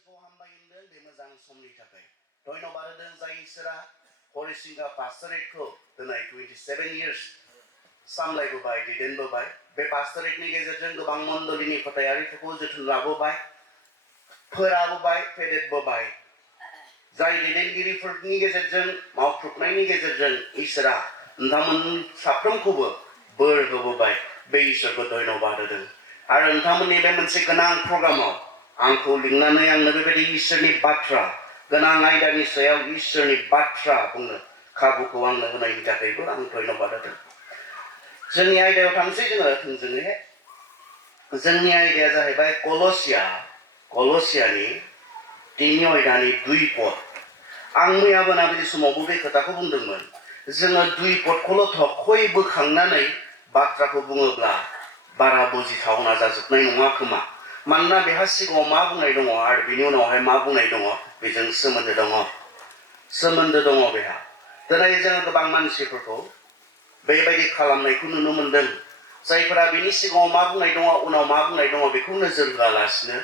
इसोरखौ हामबायहोदों बे मोजां समनि थाखाय धन्यबाद होदों जाय इसोरा हरिसिंगा पास्टरेटखौ दिनै 27 years सामलायबोबाय दैदेनबोबाय बे पास्टरेटनि गेजेरजों गोबां मण्डलीनि फोथायारिफोरखौ जोथोन लाबोबाय फोराबोबाय फेदेरबोबाय जाय दैदेनगिरिफोरनि गेजेरजों मावख्रुबनायनि गेजेरजों इसोरा नोंथांमोन साफ्रोमखौबो बोर होबोबाय बे इसोरखौ धन्यबाद होदों आरो नोंथांमोननि बे मोनसे गोनां प्रग्रामाव आंखौ लिंनानै आंनो बेबायदि इसोरनि बाथ्रा गोनां आयदानि सायाव इसोरनि बाथ्रा बुंनो खाबुखौ आंनो होनायनि थाखायबो आं धन्यबाद होदों जोंनि आयदायाव थांसै जोङो थोंजोङै जोंनि आयदाया जाहैबाय कलसियानि 3 आयदानि 2 पद आं मैया मोनाबिलि समावबो बे खोथाखौ बुंदोंमोन जोङो 2 पदखौल' थखै बोखांनानै बाथ्राखौ बुङोब्ला बारा बुजिथावना जाजोबनाय नङा खोमा मानोना बेहा सिगाङाव मा बुंनाय दङ आरो बिनि उनावहाय मा बुंनाय दङ बेजों सोमोन्दो दङ बेहा दिनै जोङो गोबां मानसिफोरखौ बेबायदि खालामनायखौ नुनो मोनदों जायफोरा बिनि सिगाङाव मा बुंनाय दङ उनाव मा बुंनाय दङ बेखौ नोजोर होआलासिनो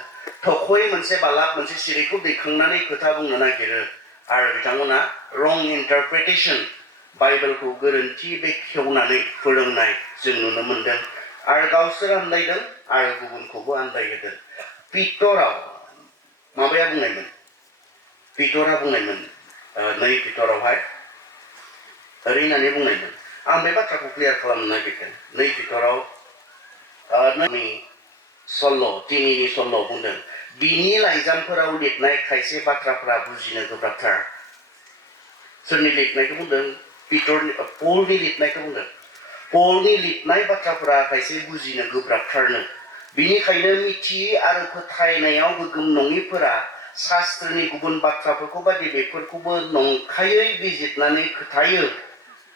थखै मोनसे बालाब मोनसे सिरिखौ दैखांनानै खोथा बुंनो नागिरो आरो बिथांमोना रं इन्टारप्रिटेसन बाइबेलखौ गोरोन्थि बेखेवनानै फोरोंनाय जों नुनो मोनदों आरो गावसोर आन्दायदों आरो गुबुनखौबो आन्दायहोदों पितराव माबाया बुंनायमोन पितरा बुंनायमोन 2 पितरावहाय ओरै होननानै बुंनायमोन आं बे बाथ्राखौ क्लियार खालामनो नागिरदों 2 पितराव तिनिनि सल' बुंदों बिनि लाइजामफोराव लिरनाय खायसे बाथ्राफोरा बुजिनो गोब्राबथार सोरनि लिरनायखौ बुंदों पलनि लिरनायखौ बुंदों पलनि लिरनाय बाथ्राफोरा खायसे बुजिनो गोब्राबथारनो बिनिखायनो मिथियै आरो फोथायनायाव गोगोम नङिफोरा शास्त्रनि गुबुन बाथ्राफोरखौ बादि बेफोरखौबो नंखायै बिजिरनानै खोथायो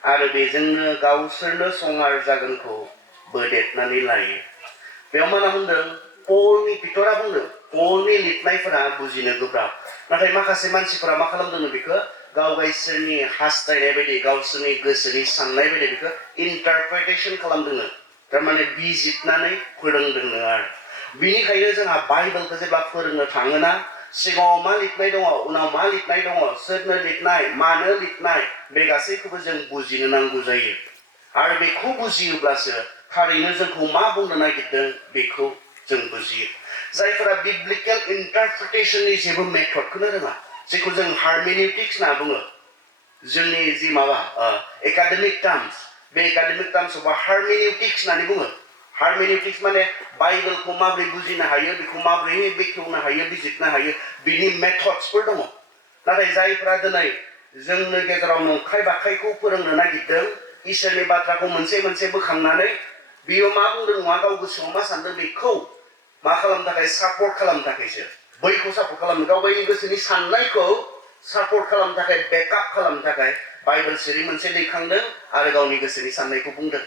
आरो बेजोंनो गावसोरनो संहार जागोनखौ बोदेरनानै लायो बेयाव मा बुंदों पितरा बुंदों पलनि लिरनायफोरा बुजिनो गोब्राब नाथाय माखासे मानसिफोरा मा खालामदों बेखौ गावसोरनि हास्थायनाय बायदि गावसोरनि गोसोनि साननाय बायदि बेखौ इन्टारप्रिटेसन खालामदों थारमाने बिजिरनानै फोरोंदोंनो आरो बिनिखायनो जोंहा बाइबेलखौ जेब्ला फोरोंनो थाङोना सिगाङाव मा लिरनाय दङ उनाव मा लिरनाय दङ सोरनो लिरनाय मानो लिरनाय बे गासैखौबो जों बुजिनो नांगौ जायो आरो बेखौ बुजियोब्लासो थारैनो जोंखौ मा बुंनो नागिरदों बेखौ जों बुजियो जायफोरा बिब्लिकेल इन्टारप्रिटेसननि जेबो मेथडखौनो रोङा जेखौ जों हार्मेनिउटिक्स होनना बुङो जोंनि जि माबा एकाडेमिक टार्म्स बे एकाडेमिक टार्म्सआव हार्मेनिउटिक्स होननानै बुङो हार्मेनिउटिक्स माने बाइबेलखौ माबोरै बुजिनो हायो बेखौ माबोरै बेखेवनो हायो बिजिरनो हायो बिनि मेथड्सफोर दङ नाथाय जायफोरा दिनै जोंनि गेजेराव नंखाय बाखायखौ फोरोंनो नागिरदों इसोरनि बाथ्राखौ मोनसे मोनसे बोखांनानै बियो मा बुंदों नङा गाव गोसोआव मा सानदों बेखौ मा खालामनो थाखाय सापर्ट खालामनो थाखायसो बैखौ सापर्ट खालामनो गाव गावनि गोसोनि साननायखौ सापर्ट खालामनो थाखाय बेकआप खालामनो थाखाय बाइबेल सिरि मोनसे दैखांदों आरो गावनि गोसोनि साननायखौ बुंदों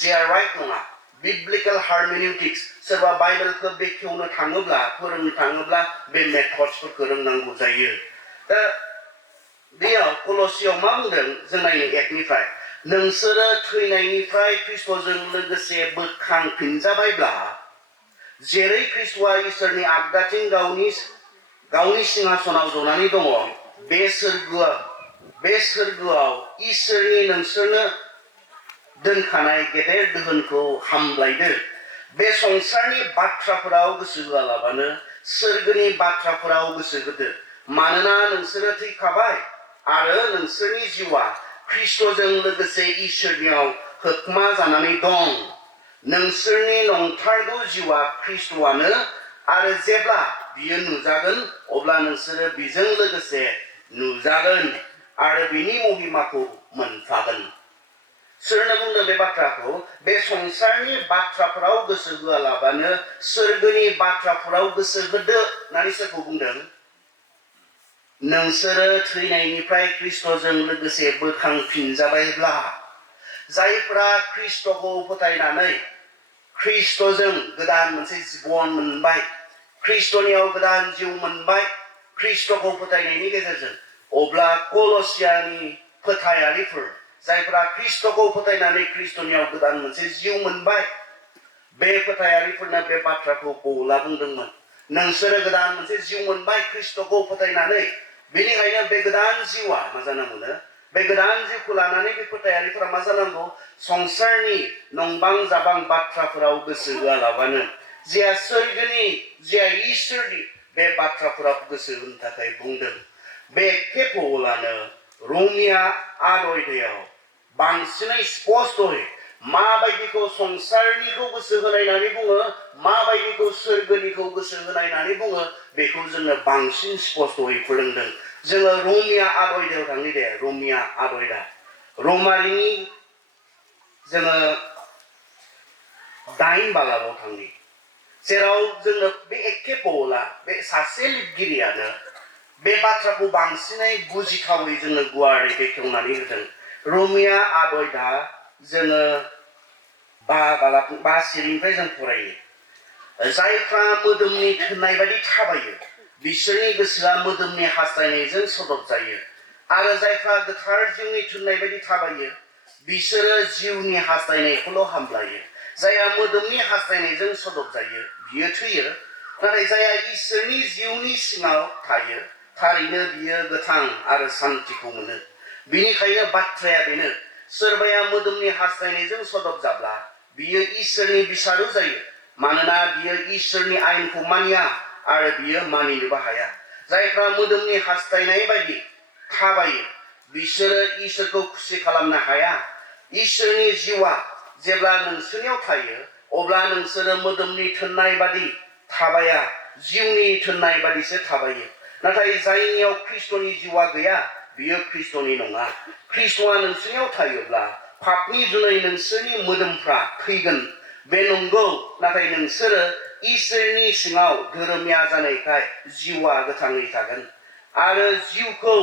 जे राइट नङा बिब्लिकेल हार्मेनिउटिक्स सोरबा बाइबेलखौ बेखेवनो थाङोब्ला फोरोंनो थाङोब्ला बे मेथड्सफोरखौ रोंनांगौ जायो दा बेयाव कलसियाव मा बुंदों जों नायनो 1 निफ्राय नोंसोरो थैनायनिफ्राय ख्रिस्ट'जों लोगोसे बोखांफिनजाबायब्ला जेरै ख्रिस्ट'आ इसोरनि आगदाथिं गावनि सिंहासनाव जनानै दङ बे सोरगोआव इसोरनि नोंसोरनो दोनखानाय गेदेर दोहोनखौ हामलायदो बे संसारनि बाथ्राफोराव गोसो होआलाबानो सोरगोनि बाथ्राफोराव गोसो होदो मानोना नोंसोरो थैखाबाय आरो नोंसोरनि जिउआ ख्रिस्ट'जों लोगोसे इसोरनियाव होखमा जानानै दं नोंसोरनि नंथारगौ जिउआ ख्रिस्ट'आनो आरो जेब्ला बियो नुजागोन अब्ला नोंसोरो बिजों लोगोसे नुजागोन आरो बिनि महिमाखौ मोनफागोन सोरनो बुंदों बे बाथ्राखौ बे संसारनि बाथ्राफोराव गोसो होआलाबानो सोरगोनि बाथ्राफोराव गोसो होदो होननानै सोरखौ बुंदों नोंसोरो थैनायनिफ्राय ख्रिस्ट'जों लोगोसे बोखांफिनजाबायब्ला जायफोरा ख्रिस्ट'खौ फोथायनानै ख्रिस्ट'जों गोदान मोनसे जिबन मोनबाय ख्रिस्ट'नियाव गोदान जिउ मोनबाय ख्रिस्ट'खौ फोथायनायनि गेजेरजों अब्ला कलसियानि फोथायारिफोर जायफोरा ख्रिस्ट'खौ फोथायनानै ख्रिस्ट'नियाव गोदान मोनसे जिउ मोनबाय बे फोथायारिफोरनो बे बाथ्राखौ पौला बुंदोंमोन नोंसोरो गोदान मोनसे जिउ मोनबाय ख्रिस्टखौ फोथायनानै बेनिखायनो बे गोदान जिउआ मा जानो मोनो बे गोदान जिउखौ लानानै बे फोथायारिफोरा मा जानांगौ संसारनि नंबां जाबां बाथ्राफोराव गोसो होआलाबानो जिया सोरगोनि जिया इसोरनि बे बाथ्राफोराव गोसो होनो थाखाय बुंदों बे एखे पौलानो रमिया आदयदायाव बांसिनै स्पष्टयै माबायदिखौ संसारनिखौ गोसो होनायनानै बुङो माबायदिखौ सोरगोनिखौ गोसो होनायनानै बुङो बेखौ जोंनो बांसिन स्पष्टयै फोरोंदों जोङो रमिया आदयदायाव थांनि दे रमिया आदयदा रमारिनि जोङो 8 बालागाव थांनि जेराव जोंनो बे एखे पौला बे सासे लिरगिरियानो बे बाथ्राखौ बांसिनै बुजिथावै जोंनो गुवारै बेखेवनानै होदों रमिया आदयदा जोङो 5 सिरिनिफ्राय जों फरायो जायफ्रा मोदोमनि थोननाय बायदि थाबायो बिसोरनि गोसोआ मोदोमनि हास्थायनायजों सदब जायो आरो जायफ्रा गोथार जिउनि थोननाय बायदि थाबायो बिसोरो जिउनि हास्थायनायखौल' हामलायो जायहा मोदोमनि हास्थायनायजों सदब जायो बियो थैयो नाथाय जायहा इसोरनि जिउनि सिङाव थायो थारैनो बियो गोथां आरो सान्तिखौ मोनो बिनिखायनो बाथ्राया बेनो सोरबाया मोदोमनि हास्थायनायजों सदब जाब्ला बियो इसोरनि बिसारु जायो मानोना बियो इसोरनि आयेनखौ मानिया आरो बियो मानिनोबो हाया जायफ्रा मोदोमनि हास्थायनाय बायदि थाबायो बिसोरो इसोरखौ खुसि खालामनो हाया इसोरनि जिउआ जेब्ला नोंसोरनियाव थायो अब्ला नोंसोरो मोदोमनि थोननाय बादि थाबाया जिउनि थोननाय बादिसो थाबायो नाथाय जायनियाव ख्रिस्टनि जिउआ गैया बियो ख्रिस्टनि नङा ख्रिस्टआ नोंसोरनियाव थायोब्ला पापनि जुनै नोंसोरनि मोदोमफ्रा थैगोन बे नंगौ नाथाय नोंसोरो इसोरनि सिङाव धोरोमिया जानायखाय जिउआ गोथाङै थागोन आरो जिउखौ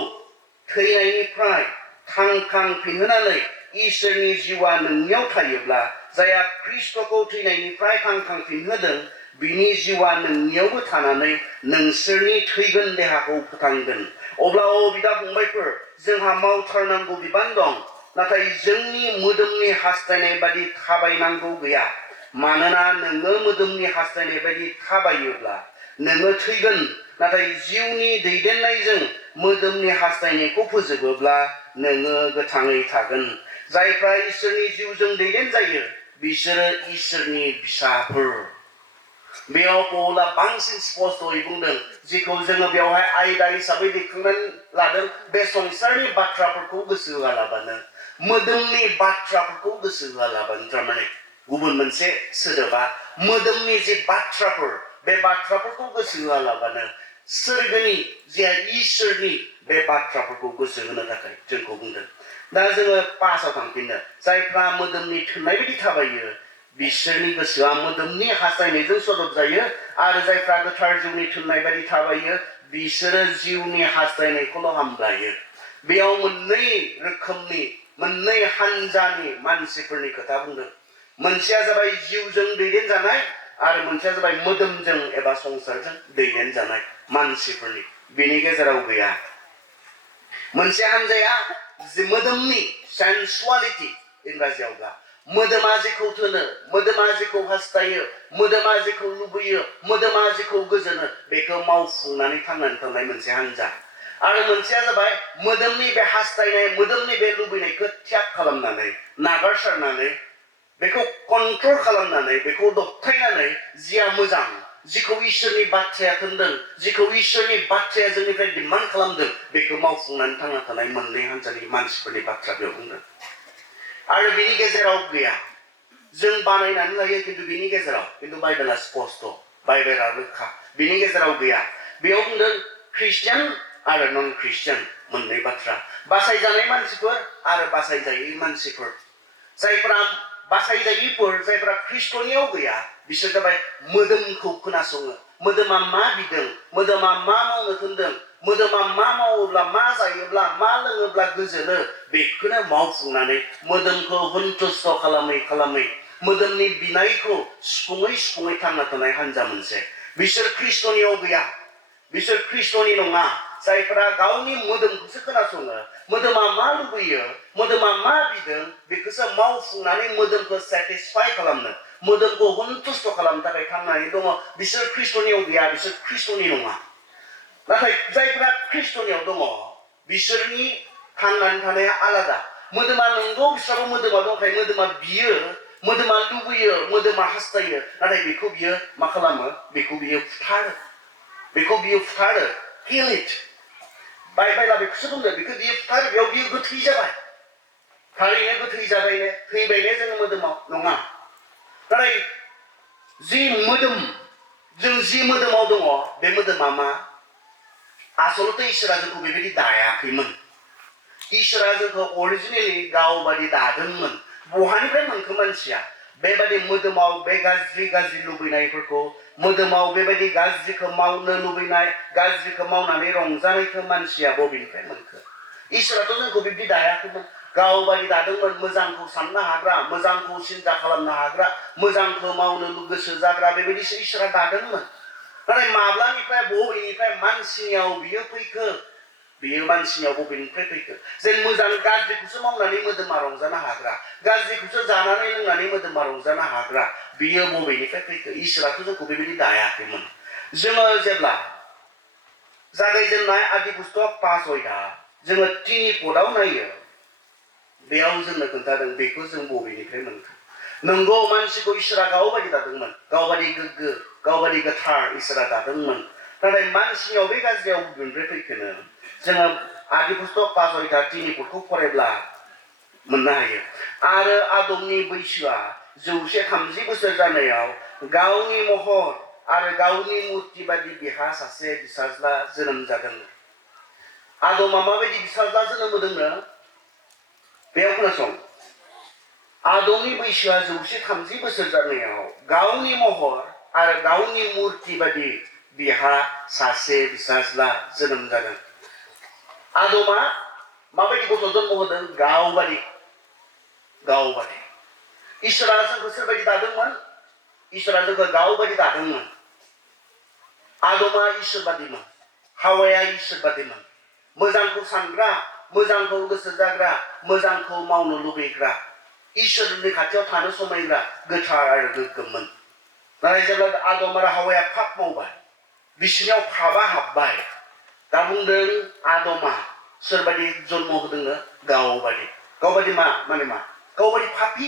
थैनायनिफ्राय थांखांफिनहोनानै इसोरनि जिउआ नोंनियाव थायोब्ला जायहा ख्रिस्टखौ थैनायनिफ्राय थांखांफिनहोदों बिनि जिउआ नोंनियावबो थानानै नोंसोरनि थैगोन देहाखौ फोथांगोन अब्ला बिदा फंबायफोर जोंहा मावथारनांगौ बिबान दं नाथाय जोंनि मोदोमनि हास्थायनाय बादि थाबायनांगौ गैया मानोना नोङो मोदोमनि हास्थायनाय बायदि थाबायोब्ला नोङो थैगोन नाथाय जिउनि दैदेननायजों मोदोमनि हास्थायनायखौ फोजोबोब्ला नोङो गोथाङै थागोन जायफ्रा इसोरनि जिउजों दैदेन जायो बिसोरो इसोरनि फिसाफोर बेयाव पौला बांसिन स्पष्टयै बुंदों जेखौ जोङो बेवहाय आयदा हिसाबै दैखांनानै लादों बे संसारनि बाथ्राफोरखौ गोसो होआलाबानो मोदोमनि बाथ्राफोरखौ गोसो होआलाबानो थारमाने गुबुन मोनसे सोदोबा मोदोमनि जे बाथ्राफोर बे बाथ्राफोरखौ गोसो होआलाबानो सोरगोनि जे इसोरनि बे बाथ्राफोरखौ गोसो होनो थाखाय जोंखौ बुंदों दा जोङो 5आव थांफिननो जायफ्रा मोदोमनि थोननाय बायदि थाबायो बिसोरनि गोसोआ मोदोमनि हास्थायनायजों सदब जायो आरो जायफ्रा गोथार जिउनि थोननाय बायदि थाबायो बिसोरो जिउनि हास्थायनायखौल' हामलायो बेयाव मोननै रोखोमनि मोननै हानजानि मानसिफोरनि खोथा बुंदों मोनसेया जाबाय जिउजों दैदेनजानाय आरो मोनसेया जाबाय मोदोमजों एबा संसारजों दैदेनजानाय मानसिफोरनि बेनि गेजेराव गैया मोनसे हानजाया मोदोमनि सेन्सुवालिटी इंराजियावब्ला मोदोमा जेखौ थोनो मोदोमा जेखौ हास्थायो मोदोमा जेखौ लुबैयो मोदोमा जेखौ गोजोनो बेखौ मावफुंनानै थांनानै थानाय मोनसे हानजा आरो मोनसेया जाबाय मोदोमनि बे हास्थायनाय मोदोमनि बे लुबैनायखौ त्याग खालामनानै नागारसारनानै बेखौ कन्ट्रल खालामनानै बेखौ दबथायनानै जिया मोजां जिखौ इसोरनि बाथ्राया खोन्दों जिखौ इसोरनि बाथ्राया जोंनिफ्राय डिमान्ड खालामदों बेखौ मावफुंनानै थांना थानाय मोननै हानजानि मानसिफोरनि बाथ्रा बेयाव बुंदों आरो बिनि गेजेराव गैया जों बानायनानै लायो बिनि गेजेराव किन्तु बाइबेला स्पष्ट बाइबेला रोखा बिनि गेजेराव गैया बेयाव बुंदों ख्रिस्टियान आरो नन ख्रिस्टियान मोननै बाथ्रा बासायजानाय मानसिफोर आरो बासायजायै मानसिफोर जायफ्रा बासायजायैफोर जायफ्रा ख्रिस्टनियाव गैया बिसोर जाबाय मोदोमखौ खोनासङो मोदोमा मा बिदों मोदोमा मा मावनो थिनदों मोदोमा मा मावोब्ला मा जायोब्ला मा लोङोब्ला गोजोनो बेखौनो मावफुंनानै मोदोमखौ सन्तुष्ट खालामै मोदोमनि बिनायखौ सुफुङै थांना थानाय हानजा मोनसे बिसोर ख्रिस्टनियाव गैया बिसोर ख्रिस्टनि नङा जायफ्रा गावनि मोदोमखौसो खोनासङो मोदोमा मा लुबैयो मोदोमा मा बिदों बेखौसो मावफुंनानै मोदोमखौ सेटिसफाइ खालामनो मोदोमखौ सन्तुष्ट खालामनो थाखाय थांनानै दङ बिसोर ख्रिस्ट'नियाव गैया बिसोर ख्रिस्ट'नि नङा नाथाय जायफोरा ख्रिस्ट'नियाव दङ बिसोरनि थांनानै थानाया आलादा मोदोमा नंगौ बिसोराबो मोदोमा दंखायो मोदोमा बियो मोदोमा लुबैयो मोदोमा हास्थायो नाथाय बेखौ बियो मा खालामो बेखौ बियो फुथारो kill it बाइबेला बेखौसो बुंदों बेखौ बियो फुथारो बेयाव बियो गोथै जाबाय थारैनो गोथै जाबायनो थैबायनो जोङो मोदोमाव नङा नाथाय जों जि मोदोमाव दङ बे मोदोमा मा आसलते इसोरा जोंखौ बेबायदि दायाखैमोन इसोरा जोंखौ अरिजिनेलि गावबादि दादोंमोन बहानिफ्राय मोनखो मानसिया बेबादि मोदोमाव बे गाज्रि लुबैनायफोरखौ मोदोमाव बेबादि गाज्रिखौ मावनो लुबैनाय गाज्रिखौ मावनानै रंजानायखौ मानसिया बबेनिफ्राय मोनखो इसोराथ' जोंखौ बिब्दि दायाखैमोन गावबादि दादोंमोन मोजांखौ साननो हाग्रा मोजांखौ सिन्ता खालामनो हाग्रा मोजांखौ मावनो गोसो जाग्रा बेबायदिसो इसोरा दादोंमोन नाथाय माब्लानिफ्राय बबेनिफ्राय मानसिनियाव बियो फैखो बियो मानसिनियाव बबेनिफ्राय फैखो जे मोजां गाज्रिखौसो मावनानै मोदोमा रंजानो हाग्रा गाज्रिखौसो जानानै लोंनानै मोदोमा रंजानो हाग्रा बियो बबेनिफ्राय फैखो इसोराथ' जोंखौ बेबायदि दायाखैमोन जोङो जेब्ला जागायजेननाय आदि पुस्तक 5 अध्याय जोङो 3 पदआव नायो बेयाव जोंनो खोन्थादों बेखौ जों बबेनिफ्राय मोनखो नंगौ मानसिखौ इसोरा गावबादि दादोंमोन गावबादि गोग्गो गावबादि गोथार इसोरा दादोंमोन नाथाय मानसिनियाव बे गाज्रियाव बबेनिफ्राय फैखोनो जोङो आदि पुस्तक 5 अध्याय 3 पदखौ फरायब्ला मोननो हायो आरो आदमनि बैसोआ 130 बोसोर जानायाव गावनि महर आरो गावनि मुर्ति बादि बिहा सासे फिसाज्ला जोनोम जादों आदमा माबायदि फिसाज्ला जोनोम होदोंनो बेयाव खोनासं आदमनि बैसोआ 130 बोसोर जानायाव गावनि महर आरो गावनि मुर्ति बादि बिहा सासे फिसाज्ला जोनोम जादों आदमा माबायदि गथ' जन्म होदों गावबादि इसोरा जोंखौ सोरबायदि दादोंमोन इसोरा जोंखौ गावबादि दादोंमोन आदमा इसोर बादिमोन हावाया इसोर बादिमोन मोजांखौ सानग्रा मोजांखौ गोसो जाग्रा मोजांखौ मावनो लुबैग्रा इसोरनि खाथियाव थानो समायग्रा गोथार आरो गोग्गोममोन नाथाय जेब्ला आदम आरो हावाया पाप मावबाय बिसोरनियाव पापआ हाबबाय दा बुंदों आदमा सोरबादि जन्म होदोंनो गावबादि माने मा गावबादि पापी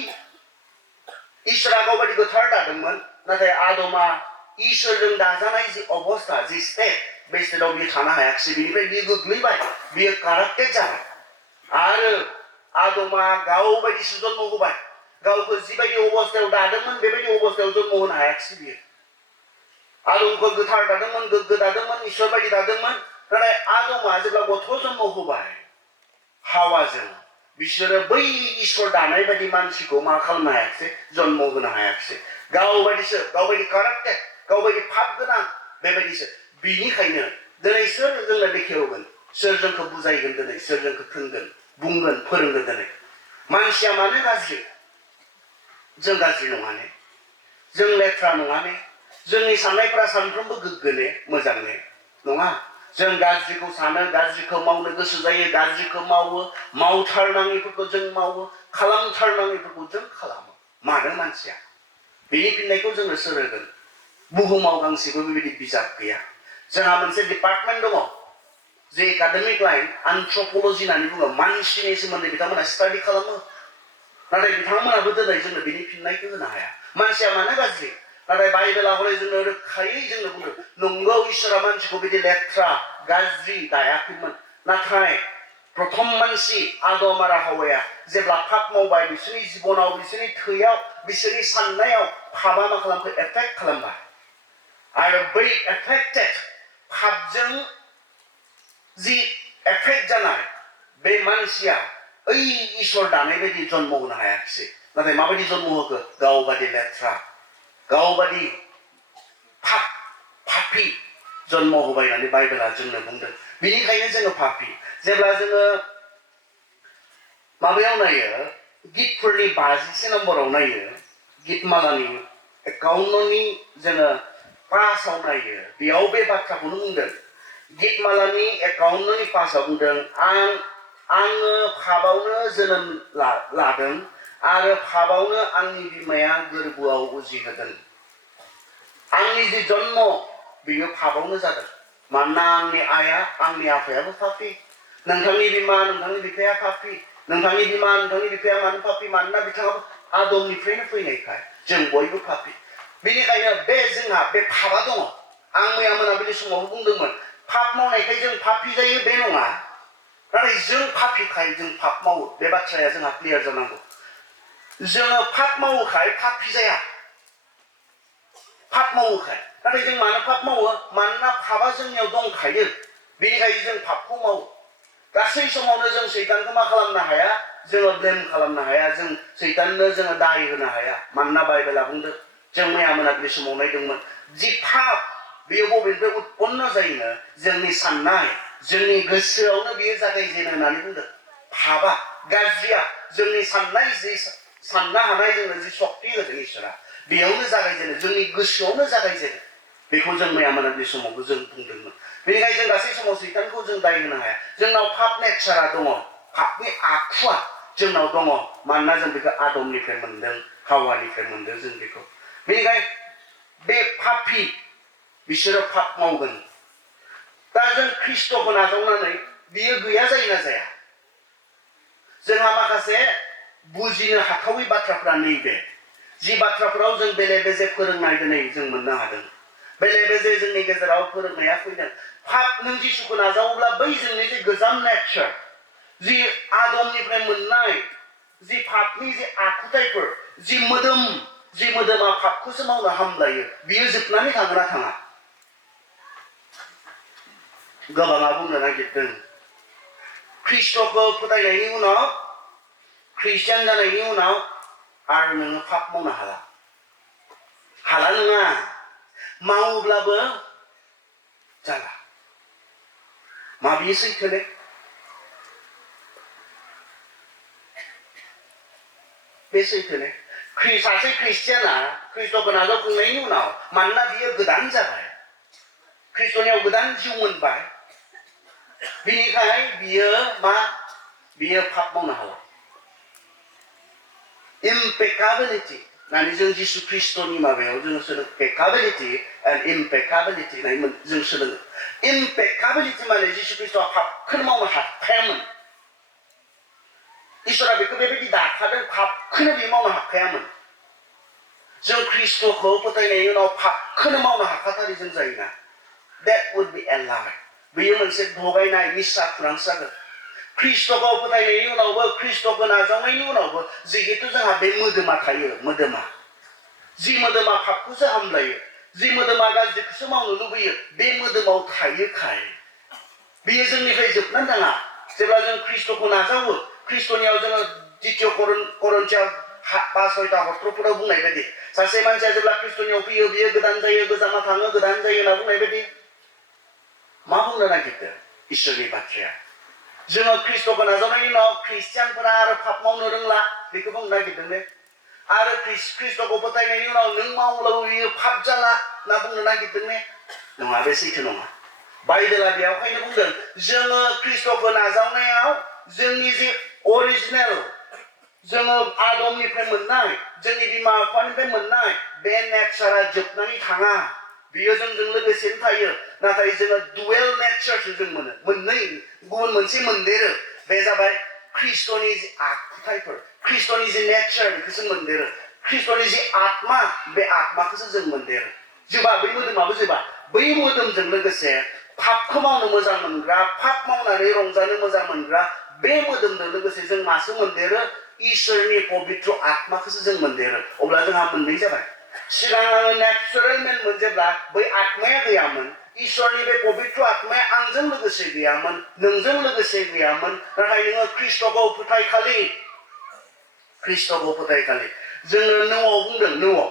इसोरा गावबादि गोथार दादोंमोन नाथाय आदमा इसोरजों दाजानाय जि अबस्था जि स्टेट बे स्टेटआव बियो थानो हायाखिसै बिनिफ्राय बियो गोग्लैबाय बियो काराप्टेड जाबाय आरो आदमा गावबादिसो जन्म होबाय गावखौ जिबायदि अबस्थायाव दादोंमोन बेबायदि अबस्थायाव जन्म होनो हायाखिसै बियो आदमखौ गोथार दादोंमोन गोग्गो दादोंमोन इसोर बायदि दादोंमोन नाथाय आदमा जेब्ला गथ' जन्म होबाय हावाजों बिसोरो बै इसोर दानाय बायदि मानसिखौ मा खालामनो हायाखिसै जन्म होनो हायाखिसै गावबायदि काराप्टेड गावबायदि पाप गोनां बेबायदिसो बिनिखायनो दिनै सोर जोंनो बेखेवगोन सोर जोंखौ बुजायगोन दिनै सोर जोंखौ थोनगोन बुंगोन फोरोंगोन दिनै मानसिया मानो गाज्रि जों गाज्रि नङा ने जों लेथ्रा नङा ने जोंनि साननायफ्रा सानफ्रोमबो गोग्गो ने मोजां ने नङा जों गाज्रिखौ सानो गाज्रिखौ मावनो गोसो जायो गाज्रिखौ मावो मावथारनाङिफोरखौ जों मावो खालामथारनाङिफोरखौ जों खालामो मानो मानसिया बेनि फिननायखौ जोंनो सोर होगोन बुहुमाव गांसेबो बेबायदि बिजाब गैया जोंहा मोनसे डिपार्टमेन्ट दङ जे एकाडेमिक लाइन एन्थ्रपलजि होननानै बुङो मानसिनि सोमोन्दै बिथांमोना स्टाडि खालामो नाथाय बिथांमोनाबो दिनै जोंनो बिनि फिननायखौ होनो हाया मानसिया मानो गाज्रि नाथाय बाइबेला हले जोंनो रोखायै जोंनो बुङो नंगौ इसोरा मानसिखौ बिदि लेथ्रा गाज्रि दायाखैमोन नाथाय प्रथम मानसि आदम आरो हावाया जेब्ला पाप मावबाय बिसोरनि जिबनाव बिसोरनि थैयाव बिसोरनि साननायाव पापआ मा खालामखो एफेक्ट खालामबाय आरो बै एफेक्टेड पापजों जि एफेक्ट जानाय बे मानसिया ओइ इसोर दानाय बायदि जन्म होनो हायाखिसै नाथाय माबायदि जन्म होखो गावबादि लेथ्रा गावबादि पापी जन्म होबाय होननानै बाइबेला जोंनो बुंदों बिनिखायनो जोङो पापी जेब्ला जोङो माबायाव नायो गितफोरनि 50 नम्बराव नायो गितमालानि 51 जोङो 5 आव नायो बेयाव बे बाथ्राखौनो बुंदों गितमालानि 51 5 आव बुंदों आङो पापआवनो जोनोम लादों आरो फाबावनो आंनि बिमाया गोरबोआव उजिहोदों आंनि जि जन्म बियो फाबावनो जादों मानोना आंनि आइया आंनि आफायाबो पापी नोंथांनि बिमा नोंथांनि बिफाया पापी नोंथांनि बिमा नोंथांनि बिफाया मानो पापी मानोना बिथाङाबो आदमनिफ्रायनो फैनायखाय जों बयबो पापी बेनिखायनो बे जोंहा बे पापा दङ आं मैया मोनाबिलि समाव बुंदोंमोन पाप मावनायखाय जों पापी जायो बे नङा नाथाय जों पापीखाय जों पाप मावो बे बाथ्राया जोंहा क्लियार जानांगौ जोङो पाप मावोखाय पापी जाया पाप मावोखाय नाथाय जों मानो पाप मावो मानोना पापा जोंनियाव दंखायो बेनिखायनो जों पापखौ मावो गासै समावनो जों सैतानखौ मा खालामनो हाया जोङो ब्लेम खालामनो हाया जों सैताननो जोङो दाय होनो हाया मानोना बाइबेला बुंदों जों मैया मोनाबिलि समाव नायदोंमोन जि पाप बेयो बबेनिफ्राय उत्पन्न जायोनो जोंनि साननाय जोंनि गोसोआवनो बेयो जागायजेनो होननानै बुंदों पापा गाज्रिया जोंनि साननाय जि साननो हानाय जोंनो जि सक्ति होदों इसोरा बेयावनो जागायजेनो जोंनि गोसोआवनो जागायजेनो बेखौ जों मैया मोनाबिलि समावबो जों बुंदोंमोन बेनिखायनो जों गासै समाव सैतानखौ जों दाय होनो हाया जोंनाव पाप नेचारा दङ पापनि आखुआ जोंनाव दङ मानोना जों बेखौ आदमनिफ्राय मोनदों हावानिफ्राय मोनदों जों बेखौ बेनिखायनो बे पापी बिसोरो पाप मावगोन दा जों ख्रिस्ट'खौ नाजावनानै बियो गैया जायोना जाया जोंहा माखासे बुजिनो हाथावै बाथ्राफ्रा नैबे जि बाथ्राफोराव जों बेले बेजे फोरोंनाय दिनै जों मोननो हादों बेले बेजे जोंनि गेजेराव फोरोंनाया फैदों पाप नों जिसुखौ नाजावोब्ला बै जोंनि जे गोजाम नेचार जि आदमनिफ्राय मोननाय जि पापनि जि आखुथायफोर जि मोदोमा पापखौसो मावनो हामलायो बियो जोबनानै थांगोन ना थाङा गोबाङा बुंनो नागिरदों ख्रिस्ट'खौ फोथायनायनि उनाव ख्रिस्टियान जानायनि उनाव आरो नोङो पाप मावनो हाला नङा मावोब्लाबो जाला मा बियो सैथोले बे सैथोले सासे ख्रिस्टियाना ख्रिस्ट'खौ नाजावखांनायनि उनाव मानोना बियो गोदान जाबाय ख्रिस्ट'नियाव गोदान जिउ मोनबाय बिनिखाय बियो पाप मावनो हाला impeccability होननानै जों जिसु ख्रिस्ट'नि माबायाव जों सोलों peccability and impeccability होननानै जों सोलोङो impeccability माने जिसु ख्रिस्ट'आ पापखौनो मावनो हाखायामोन इसोरा बेखौ बेबायदि दाखादों पापखौनो बे मावनो हाखायामोन जों ख्रिस्ट'खौ फोथायनायनि उनाव पापखौनो मावनो हाखाथारि जों जायोना that would be a lie बेयो मोनसे थगायनाय मिसा खुरांसो जागोन ख्रिस्ट'खौ फोथायनायनि उनावबो ख्रिस्ट'खौ नाजावनायनि उनावबो जिहेतु जोंहा बे मोदोमा थायो जि मोदोमा पापखौसो हामलायो जि मोदोमा गाज्रिखौसो मावनो लुबैयो बे मोदोमाव थायोखाय बेयो जोंनिफ्राय जोबनानै थाङा जेब्ला जों ख्रिस्ट'खौ नाजावो ख्रिस्ट'नियाव जोङो द्वितीय करन्थियाव 5-6 हरत्रफोराव बुंनाय बायदि सासे मानसिया जेब्ला ख्रिस्ट'नियाव फैयो बियो गोदान जायो गोजामा थाङो गोदान जायो होनना बुंनाय बायदि मा बुंनो नागिरदों इसोरनि बाथ्राया जोङो ख्रिस्ट'खौ नाजावनायनि उनाव ख्रिस्टियानफोरा आरो पाप मावनो रोंला बेखौ बुंनो नागिरदों ने आरो ख्रिस्ट'खौ फोथायनायनि उनाव नों मावब्लाबो बियो पाप जाला होनना बुंनो नागिरदों ने नङा बे सैथो नङा बाइबेला बेयावखायनो बुंदों जोङो ख्रिस्ट'खौ नाजावनायाव जोंनि जे अरिजिनेल जोङो आदमनिफ्राय मोननाय जोंनि बिमा बिफानिफ्राय मोननाय बे नेचारा जोबनानै थाङा बियो जोंजों लोगोसेनो थायो नाथाय जोङो डुवेल नेचारसो जों मोनो गुबुन मोनसे मोनदेरो बे जाबाय ख्रिस्ट'नि जि आखुथायफोर ख्रिस्ट'नि जि नेचार बेखौसो मोनदेरो ख्रिस्ट'नि जि आत्मा बे आत्माखौसो जों मोनदेरो जोबा बै मोदोमाबो जोबा बै मोदोमजों लोगोसे पापखौ मावनो मोजां मोनग्रा पाप मावनानै रंजानो मोजां मोनग्रा बे मोदोमजों लोगोसे जों मासो मोनदेरो इसोरनि पबित्र आत्माखौसो जों मोनदेरो अब्ला जोंहा मोननै जाबाय सिगां नेचुरेल मेनमोन जेब्ला बै आत्माया गैयामोन इसोरनि बे पबित्र आत्माया आंजों लोगोसे गैयामोन नोंजों लोगोसे गैयामोन नाथाय नोङो ख्रिस्ट'खौ फोथायखालि जोङो न'आव बुंदों न'आव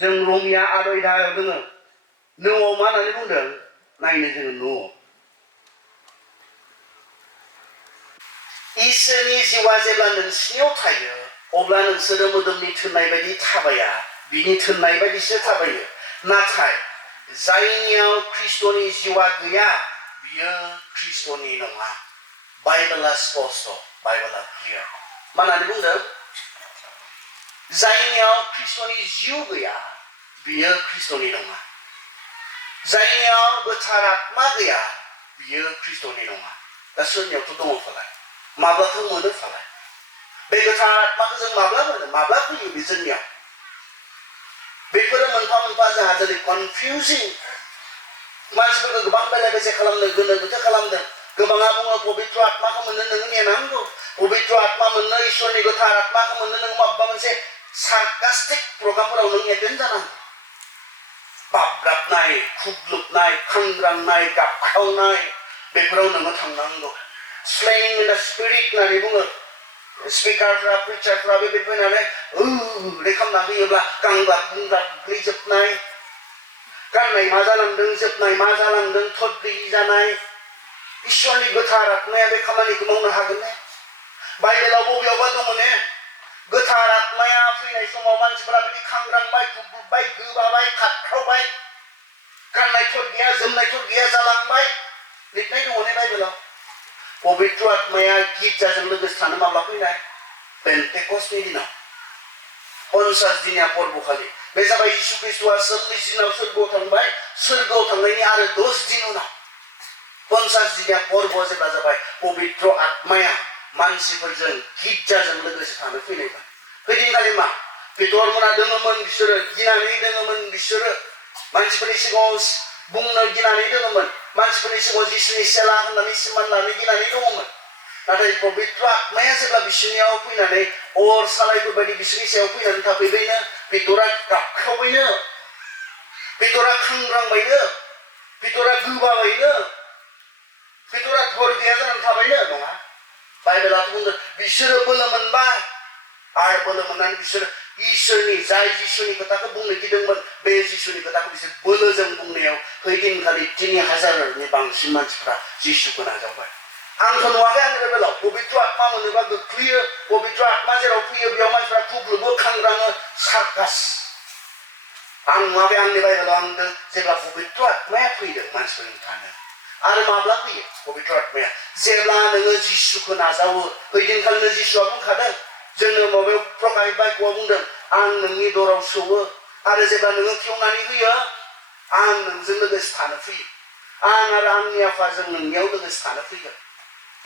जों रमिया आदयदायाव दोङो न'आव मा होननानै बुंदों नायनो जोङो न'आव इसोरनि जिउआ जेब्ला नोंसिनियाव थायो अब्ला नोंसोरो मोदोमनि थोननाय बायदि थाबाया बिनि थोननाय बायदिसो थाबायो नाथाय जायनियाव ख्रिस्ट'नि जिउआ गैया बियो ख्रिस्ट'नि नङा बाइबेला स्पष्ट बाइबेला क्लियार मा होननानै बुंदों जायनियाव ख्रिस्ट'नि जिउ गैया बियो ख्रिस्ट'नि नङा जायनियाव गोथार आत्मा गैया बियो ख्रिस्ट'नि नङा दा सोरनियावथ' दङ फालाय माब्लाथो मोनो फालाय बे गोथार आत्माखौ जों माब्ला मोनो माब्ला फैयो बे जोंनियाव बेफोरो मोनफा मोनफा जोंहा दिनै कनफिउजिं मानसिफोरखौ गोबां बेले बेजे खालामदों गोनो गोथो खालामदों गोबाङा बुङो पबित्र आत्माखौ मोननो नोङो नेनांगौ पबित्र आत्मा मोननो इसोरनि गोथार आत्माखौ मोननो नों माबा मोनसे सार्कास्टिक प्रग्रामफोराव नों एटेन्ड जानांगौ बाब्राबनाय खुग्लुबनाय खांग्रांनाय गाबख्रावनाय बेफोराव नोङो थांनांगौ स्लेइं इन द स्पिरिट होननानै बुङो स्पिकारफ्रा प्रिचारफ्रा बेबायदि फैनानै ओरै खालामना होयोब्ला गांग्लाब गुंग्लाब गोग्लैजोबनाय गाननाय मा जालांदों जोबनाय मा जालांदों थद गैयि जानाय इसोरनि गोथार आत्माया बे खामानिखौ मावनो हागोन ने बाइबेलाव बबेयावबा दङ ने गोथार आत्माया फैनाय समाव मानसिफोरा बिदि खांग्रांबाय खुग्लुबबाय गोबाबाय खारख्रावबाय गाननाय थद गैया जोमनाय थद गैया जालांबाय लिरनाय दङ ने बाइबेलाव पबित्र आत्माया गिर्जाजों लोगोसे थानो माब्ला फैनाय पेन्टेकस्टनि दिनाव 50 दिनिया पर्बखालि बे जाबाय यीशु ख्रिस्ट'आ 40 दिनाव सोरगोआव थांबाय सोरगोआव थांनायनि आरो 10 दिन उनाव 50 दिनिया पर्ब जेब्ला जाबाय पबित्र आत्माया मानसिफोरजों गिर्जाजों लोगोसे थानो फैनायमोन फैदिनखालि मा पेटरमोना दङमोन बिसोरो गिनानै दङमोन बिसोरो मानसिफोरनि सिगाङाव बुंनो गिनानै दङमोन मानसिफोरनि सिगाङाव जिसुनि सेला होननानै सिमान लानो गिनानै दङमोन नाथाय पबित्र आत्माया जेब्ला बिसोरनियाव फैनानै अर सालायफोर बायदि बिसोरनि सायाव फैनानै थाफैबायनो पेटरा गाबख्रावबायनो पेटरा खांग्रांबायनो पेटरा गोबाबायनो पेटरा धर गैया जानानै थाबायनो नङा बाइबेलाथ' बुंदों बिसोरो बोलो मोनबाय आरो बोलो मोननानै बिसोर इसोरनि जाय जिसुनि खोथाखौ बुंनो गिदोंमोन बे जिसुनि खोथाखौ बिसोर बोलोजों बुंनायाव हैदिनखालि 3000नि बांसिन मानसिफ्रा जिसुखौ नाजावबाय आंथ' नुवाखै आंनि बाइबेलाव पबित्र आत्मा मोनोबा गोख्रैयो पबित्र आत्मा जेराव फैयो बेयाव मानसिफ्रा खुग्लुबो खांग्राङो सार्कास आं नुवाखै आंनि बाइबेलाव आं जेब्ला पबित्र आत्माया फैदों मानसिफोरनि थानो आरो माब्ला फैयो पबित्र आत्माया जेब्ला नोङो जिसुखौ नाजावो हैदिनखालिनो जिसुआ बुंखादों जोंनो माबायाव प्रकाशित बाइबेलाव बुंदों आं नोंनि दराव सौवो आरो जेब्ला नोङो खेवनानै होयो आं नोंजों लोगोसे थानो फैयो आं आरो आंनि आफाजों नोंनियाव लोगोसे थानो फैगोन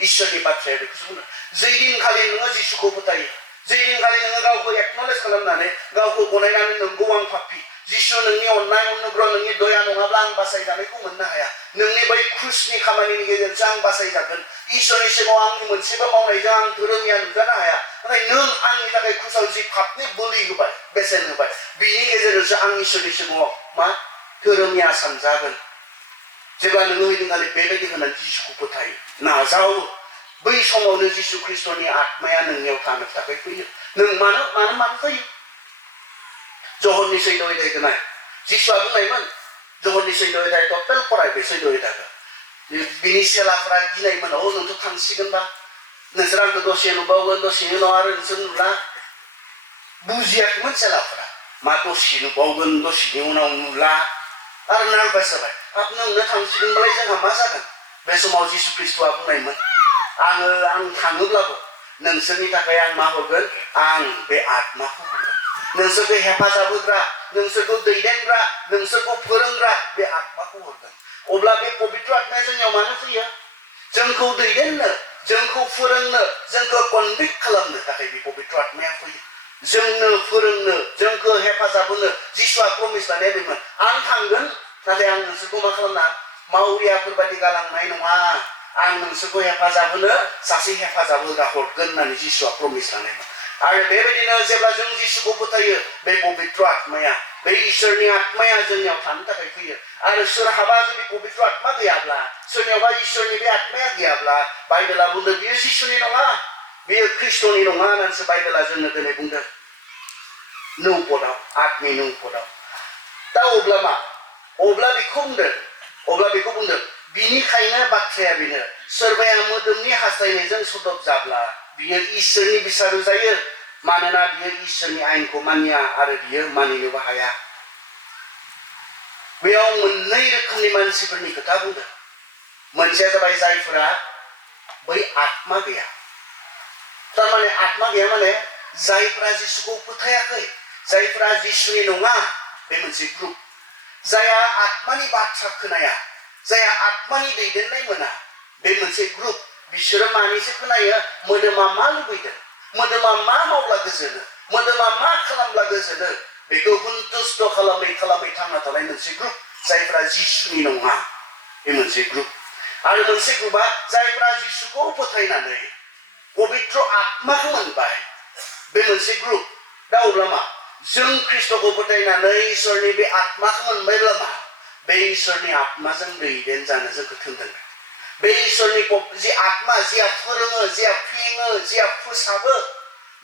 इसोरनि बाथ्राया बेखौसो बुंदों जै दिनखालि नोङो जिसुखौ फोथायो जै दिनखालि नोङो गावखौ एक्न'लेज खालामनानै गावखौ गनायनानै नंगौ आं पापी जिसु नोंनि अननाय अनुग्रह नोंनि दया नङाब्ला आं बासायजानायखौ मोननो हाया नोंनि बै क्रुसनि खामानिनि गेजेरजों आं बासायजागोन इसोरनि सिगाङाव आंनि मोनसेबो मावनायजों आं धोरोमिया नुजानो हाया नाथाय नों आंनि थाखाय क्रुसाव जि पापनि बोलि होबाय बेसेन होबाय बिनि गेजेरजोंसो आं इसोरनि सिगाङाव मा धोरोमिया सानजागोन जेब्ला नोङो हैदिनखालि बेबायदि होनानै जिसुखौ फोथायो नाजावो बै समावनो जिसु ख्रिस्ट'नि आत्माया नोंनियाव थानो थाखाय फैयो नों मानो फैयो जहननि 14 अध्यायखौ नाय जिसुआ बुंनायमोन जहननि 14 अध्याय टटेल फराय बे 14 अध्यायखौ बिनि सेलाफ्रा गिनायमोन नोंथ' थांसिगोनबा नोंसोर आंखौ दसे नुबावगोन दसेनि उनाव आरो नोंसोर नुला बुजियाखैमोन सेलाफ्रा मा दसे नुबावगोन दसेनि उनाव नुला आरो नार्भास जाबाय हाब नोंनो थांसिगोनबालाय जोंहा मा जागोन बे समाव जिसु ख्रिस्ट'आ बुंनायमोन आं थाङोब्लाबो नोंसोरनि थाखाय आं मा हरगोन आं बे आत्माखौ हरगोन नोंसोरखौ हेफाजाब होग्रा नोंसोरखौ दैदेनग्रा नोंसोरखौ फोरोंग्रा बे आत्माखौ हरगोन अब्ला बे पबित्र आत्माया जोंनियाव मानो फैयो जोंखौ दैदेननो जोंखौ फोरोंनो जोंखौ कनभिक्ट खालामनो थाखाय बे पबित्र आत्माया फैयो जोंनो फोरोंनो जोंखौ हेफाजाब होनो जिसुआ प्रमिस लानाया बेमोन आं थांगोन नाथाय आं नोंसोरखौ मा खालामना मावरियाफोर बायदि गालांनाय नङा आं नोंसोरखौ हेफाजाब होनो सासे हेफाजाब होग्रा हरगोन होननानै जिसुआ प्रमिस लानायमोन आरो बेबायदिनो जेब्ला जों जिसुखौ फोथायो बे पबित्र आत्माया बे इसोरनि आत्माया जोंनियाव थानो थाखाय फैयो आरो सोरहाबा जुदि पबित्र आत्मा गैयाब्ला सोरनियावबा इसोरनि बे आत्माया गैयाब्ला बाइबेला बुंदों बियो जिसुनि नङा बियो ख्रिस्ट'नि नङा होननानैसो बाइबेला जोंनो दिनै बुंदों नौपदाव आत्मि नौपदाव दा अब्ला बेखौ बुंदों बिनिखायनो बाथ्राया बेनो सोरबाया मोदोमनि हास्थायनायजों सदब जाब्ला बियो इसोरनि बिसारू जायो मानोना बियो इसोरनि आयेनखौ मानिया आरो बियो मानिनोबो हाया बेयाव मोननै रोखोमनि मानसिफोरनि खोथा बुंदों मोनसेया जाबाय जायफोरा बै आत्मा गैया थारमाने आत्मा गैया माने जायफ्रा जिसुखौ फोथायाखै जायफ्रा जिसुनि नङा बे मोनसे ग्रुप जायहा आत्मानि बाथ्रा खोनाया जायहा आत्मानि दैदेननाय मोना बे मोनसे ग्रुप बिसोरो मानिसो खोनायो मोदोमा मा लुबैदों मोदोमा मा मावब्ला गोजोनो मोदोमा मा खालामब्ला गोजोनो बेखौ हुन्थुस्थ' खालामै खालामै थांना थानाय मोनसे ग्रुप जायफ्रा जिसुनि नङा बे मोनसे ग्रुप आरो मोनसे ग्रुपआ जायफ्रा जिसुखौ फोथायनानै पबित्र आत्माखौ मोनबाय बे मोनसे ग्रुप दा अब्ला मा जों ख्रिस्ट'खौ फोथायनानै इसोरनि बे आत्माखौ मोनबायब्ला मा बे इसोरनि आत्माजों दैदेन जानो जोंखौ थोनदों बे इसोरनि जि आत्मा जिया फोरोङो जिया फिङो जिया फोसाबो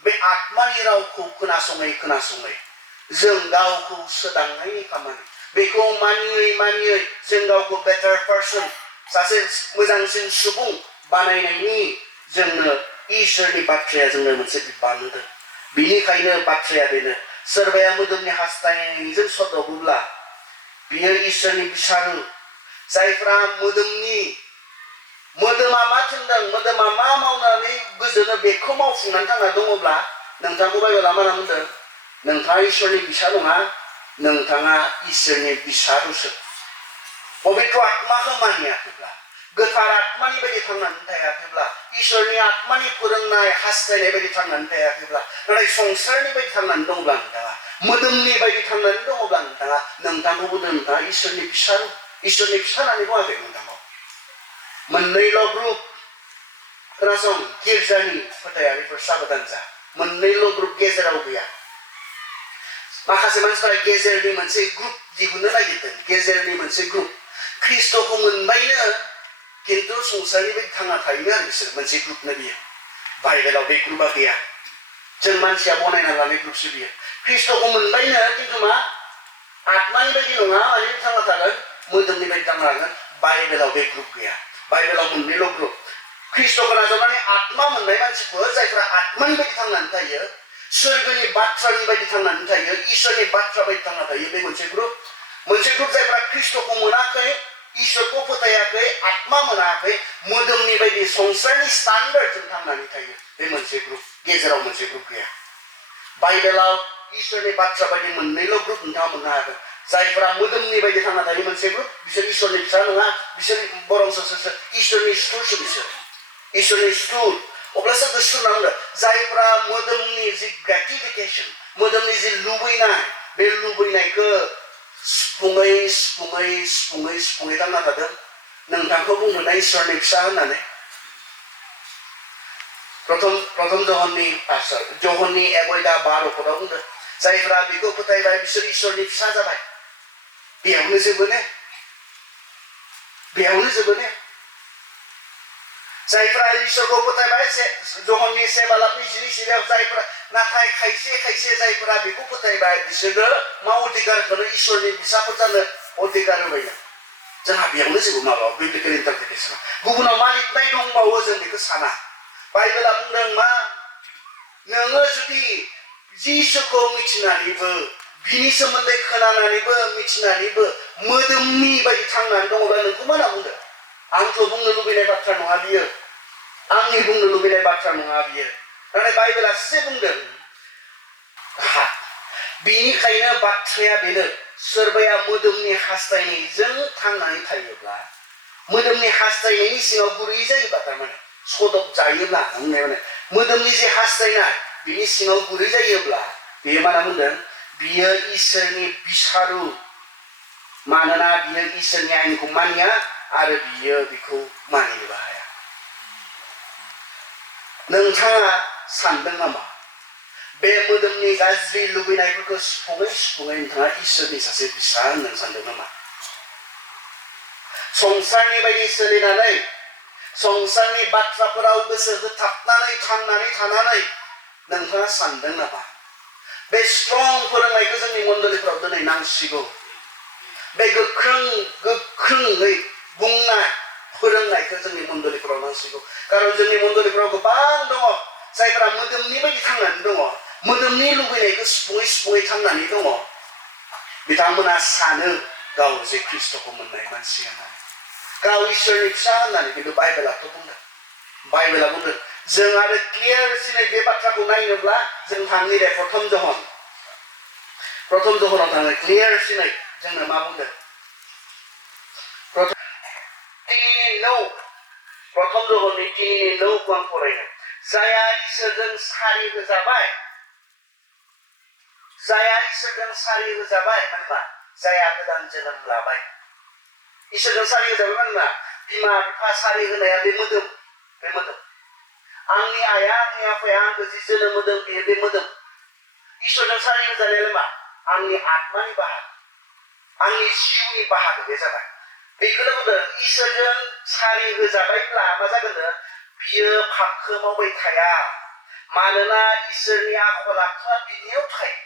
बे आत्मानि रावखौ खोनासङै जों गावखौ सोदांनायनि खामानि बेखौ मानियै जों गावखौ बेटार पार्सन सासे मोजांसिन सुबुं बानायनायनि जोंनो इसोरनि बाथ्राया जोंनो मोनसे बिबान होदों बिनिखायनो बाथ्राया बेनो सोरबाया मोदोमनि हास्थायनायजों सदबोब्ला बियो इसोरनि बिसारू जायफ्रा मोदोमा मा थिनदों मोदोमा मा मावनानै गोजोनो बेखौ मावफुंनानै थांना दङब्ला नोंथांखौ बाइबेला मा बुंदों नोंथाङा इसोरनि बिसा नङा नोंथाङा इसोरनि बिसारूसो पबित्र आत्माखौ मानियाखैब्ला गोथार आत्मानि बायदि थांनानै थायाखैब्ला इसोरनि आत्मानि फोरोंनाय हास्थायनाय बायदि थांनानै थायाखैब्ला नाथाय संसारनि बायदि थांनानै दङब्ला नोंथाङा मोदोमनि बायदि थांनानै दङब्ला नोंथांखौ बुंदों नोंथाङा इसोरनि बिसारू इसोरनि फिसा होननानै बुङाखै नोंथांखौ मोननैल' ग्रुप खोनासं गिर्जानि फोथायारिफोर साबधान जा मोननैल' ग्रुप गेजेराव गैया माखासे मानसिफोरा गेजेरनि मोनसे ग्रुप दिहुननो नागिरदों गेजेरनि मोनसे ग्रुप ख्रिस्ट'खौ मोनबायनो किन्तु संसारनि बायदि थांना थायोनो आरो बिसोर मोनसे ग्रुपनो बियो बाइबेलाव बे ग्रुपा गैया जों मानसिया बनायना लानाय ग्रुपसो बियो ख्रिस्ट'खौ मोनबायनो किन्तु मा आत्मानि बायदि नङा माने थांना थागोन मोदोमनि बायदि थांना थागोन बाइबेलाव बे ग्रुप गैया बाइबेलाव मोननैल' ग्रुप ख्रिस्ट'खौ नाजावनानै आत्मा मोननाय मानसिफोर जायफ्रा आत्मानि बायदि थांनानै थायो स्वर्गनि बाथ्रानि बायदि थांनानै थायो इसोरनि बाथ्रा बायदि थांना थायो बे मोनसे ग्रुप जायफ्रा ख्रिस्ट'खौ मोनाखै इसोरखौ फोथायाखै आत्मा मोनाखै मोदोमनि बायदि संसारनि स्टान्डार्डजों थांनानै थायो बे मोनसे ग्रुप गेजेराव मोनसे ग्रुप गैया बाइबेलाव इसोरनि बाथ्रा बायदि मोननैल' ग्रुप नोंथाङा मोननो हागोन जायफ्रा मोदोमनि बायदि थांना थायो मोनसे ग्रुप बिसोर इसोरनि फिसा नङा बिसोर बरंसो इसोरनि सुथुरसो बिसोर इसोरनि सुथुर अब्लासो गोसो नांगौ जायफ्रा मोदोमनि जि ग्रेटिफिकेसन मोदोमनि जि लुबैनाय बे लुबैनायखौ सुफुङै थांना थादों नोंथांखौ बुंनो इसोरनि फिसा होननानै प्रथम जहननि 1:12 बुंदों जायफ्रा बेखौ फोथायबाय बिसोर इसोरनि फिसा जाबाय बेयावनो जोबो ने जायफ्रा इसोरखौ फोथायबाय जहननि 1:20 जायफ्रा नाथाय खायसे जायफ्रा बेखौ फोथायबाय बिसोरो मा अधिकारखौनो इसोरनि फिसाफोर जानो अधिकार होबायना जोंहा बेयावनो जोबो माबा बिब्लिकेल इन्टारप्रिटेसना गुबुनाव मा लिरनाय दंबावो जों बेखौ साना बाइबेला बुंदों मा नोङो जुदि जिसुखौ मिथिनानैबो बिनि सोमोन्दै खोनानानैबो मिथिनानैबो मोदोमनि बायदि थांनानै दङब्ला नोंखौ मा होनना बुंदों आंथ' बुंनो लुबैनाय बाथ्रा नङा बियो आंनि बुंनो लुबैनाय बाथ्रा नङा बियो नाथाय बाइबेलासो बुंदों बिनिखायनो बाथ्राया बेनो सोरबाया मोदोमनि हास्थायनायजों थांनानै थायोब्ला मोदोमनि हास्थायनायनि सिङाव गुरै जायोबा थारमाने सदब जायोब्ला मोदोमनि जे हास्थायनाय बिनि सिङाव गुरै जायोब्ला बेयो मा बुंदों बियो इसोरनि बिसारू मानोना बियो इसोरनि आयेनखौ मानिया आरो बियो बेखौ मानिनोबो हाया नोंथाङा सानदों नामा बे मोदोमनि गाज्रि लुबैनायफोरखौ सुफुङै नोंथाङा इसोरनि सासे बिसा होननानै सानदों नामा संसारनि बायदि सोलिनानै संसारनि बाथ्राफोराव गोसो होथाबनानै थांनानै थानानै नोंथाङा सानदों नामा बे स्ट्रं फोरोंनायखौ जोंनि मण्डलिफोराव दिनै नांसिगौ बे गोख्रोङै बुंनाय फोरोंनायखौ जोंनि मण्डलिफोराव नांसिगौ खारन जोंनि मण्डलिफोराव गोबां दङ जायफ्रा मोदोमनि बायदि थांनानै दङ मोदोमनि लुबैनायखौ सुफुङै थांनानै दङ बिथांमोना सानो गाव जे ख्रिस्ट'खौ मोननाय मानसि होननानै गाव इसोरनि फिसा होननानै खिन्थु बाइबेला बुंदों जों आरो क्लियारसिनै बे बाथ्राखौ नायनोब्ला जों थांनि दे प्रथम जहनाव थाङो क्लियारसिनै जोंनो मा बुंदों प्रथम जहननि 3:9 आं फरायनो जाया इसोरजों सारि होजाबाय मानोबा जाया गोदान जोनोम लाबाय इसोरजों सारि होजाबाय मानोबा बिमा बिफा सारि होनाया बे मोदोम आंनि आइया आंनि आफाया आंखौ जि जोनोम होदों बेयो बे मोदोम इसोरजों सारि होजानायालाय मा आंनि आत्मानि बाहागो आंनि जिउनि बाहागो बे जाबाय बेखौनो बुंदों इसोरजों सारि होजाबायब्ला मा जागोन बियो पापखौ मावबाय थाया मानोना इसोरनि आखल आखुआ बिनियाव थायो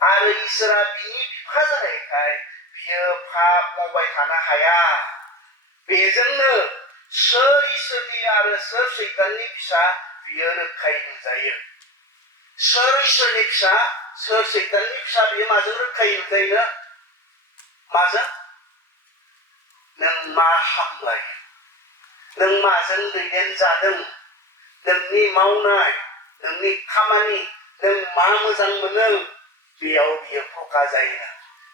आरो इसोरा बिनि बिफा जानायखाय बियो पाप मावबाय थानो हाया बेजोंनो सोर इसोरनि आरो सोर सैताननि फिसा बियो रोखायै नुजायो सोर इसोरनि फिसा सोर सैताननि फिसा बियो माजों रोखायै नुजायो माजों नों मा हामलायो नों माजों दैदेनजादों नोंनि मावनाय नोंनि खामानि नों मा मोजां मोनो बेयाव बियो फका जायो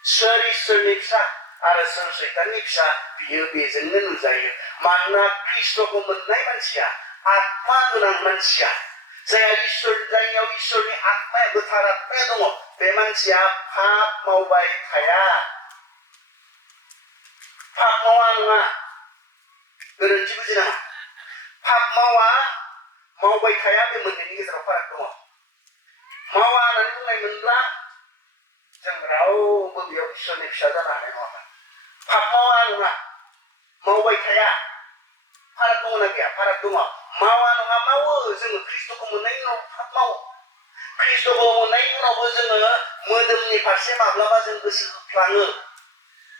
सोर इसोरनि फिसा आरो सोर सैताननि फिसा बियो बेजोंनो नुजायो मानोना ख्रिस्ट'खौ मोननाय मानसिया आत्मा गोनां मानसिया जायनियाव इसोरनि आत्माया गोथार आत्माया दङ बे मानसिया पाप मावबाय थाया पाप मावा नङा गोरोन्थि बुजिनाङा पाप मावबाय थाया बे मोननैनि गेजेराव फाराग दङ मावा होननानै बुंनाय मोनब्ला जों रावबो बेयाव इसोरनि फिसा जानो हानाय नङामोन पाप मावा नङा मावबाय थाया फाराग दङ ना गैया फाराग दङ मावा नङा मावो जोङो ख्रिस्ट'खौ मोननायनि उनाव पाप मावो ख्रिस्ट'खौ मोननायनि उनावबो जोङो मोदोमनि फारसे माब्लाबा जों गोसो होफ्लाङो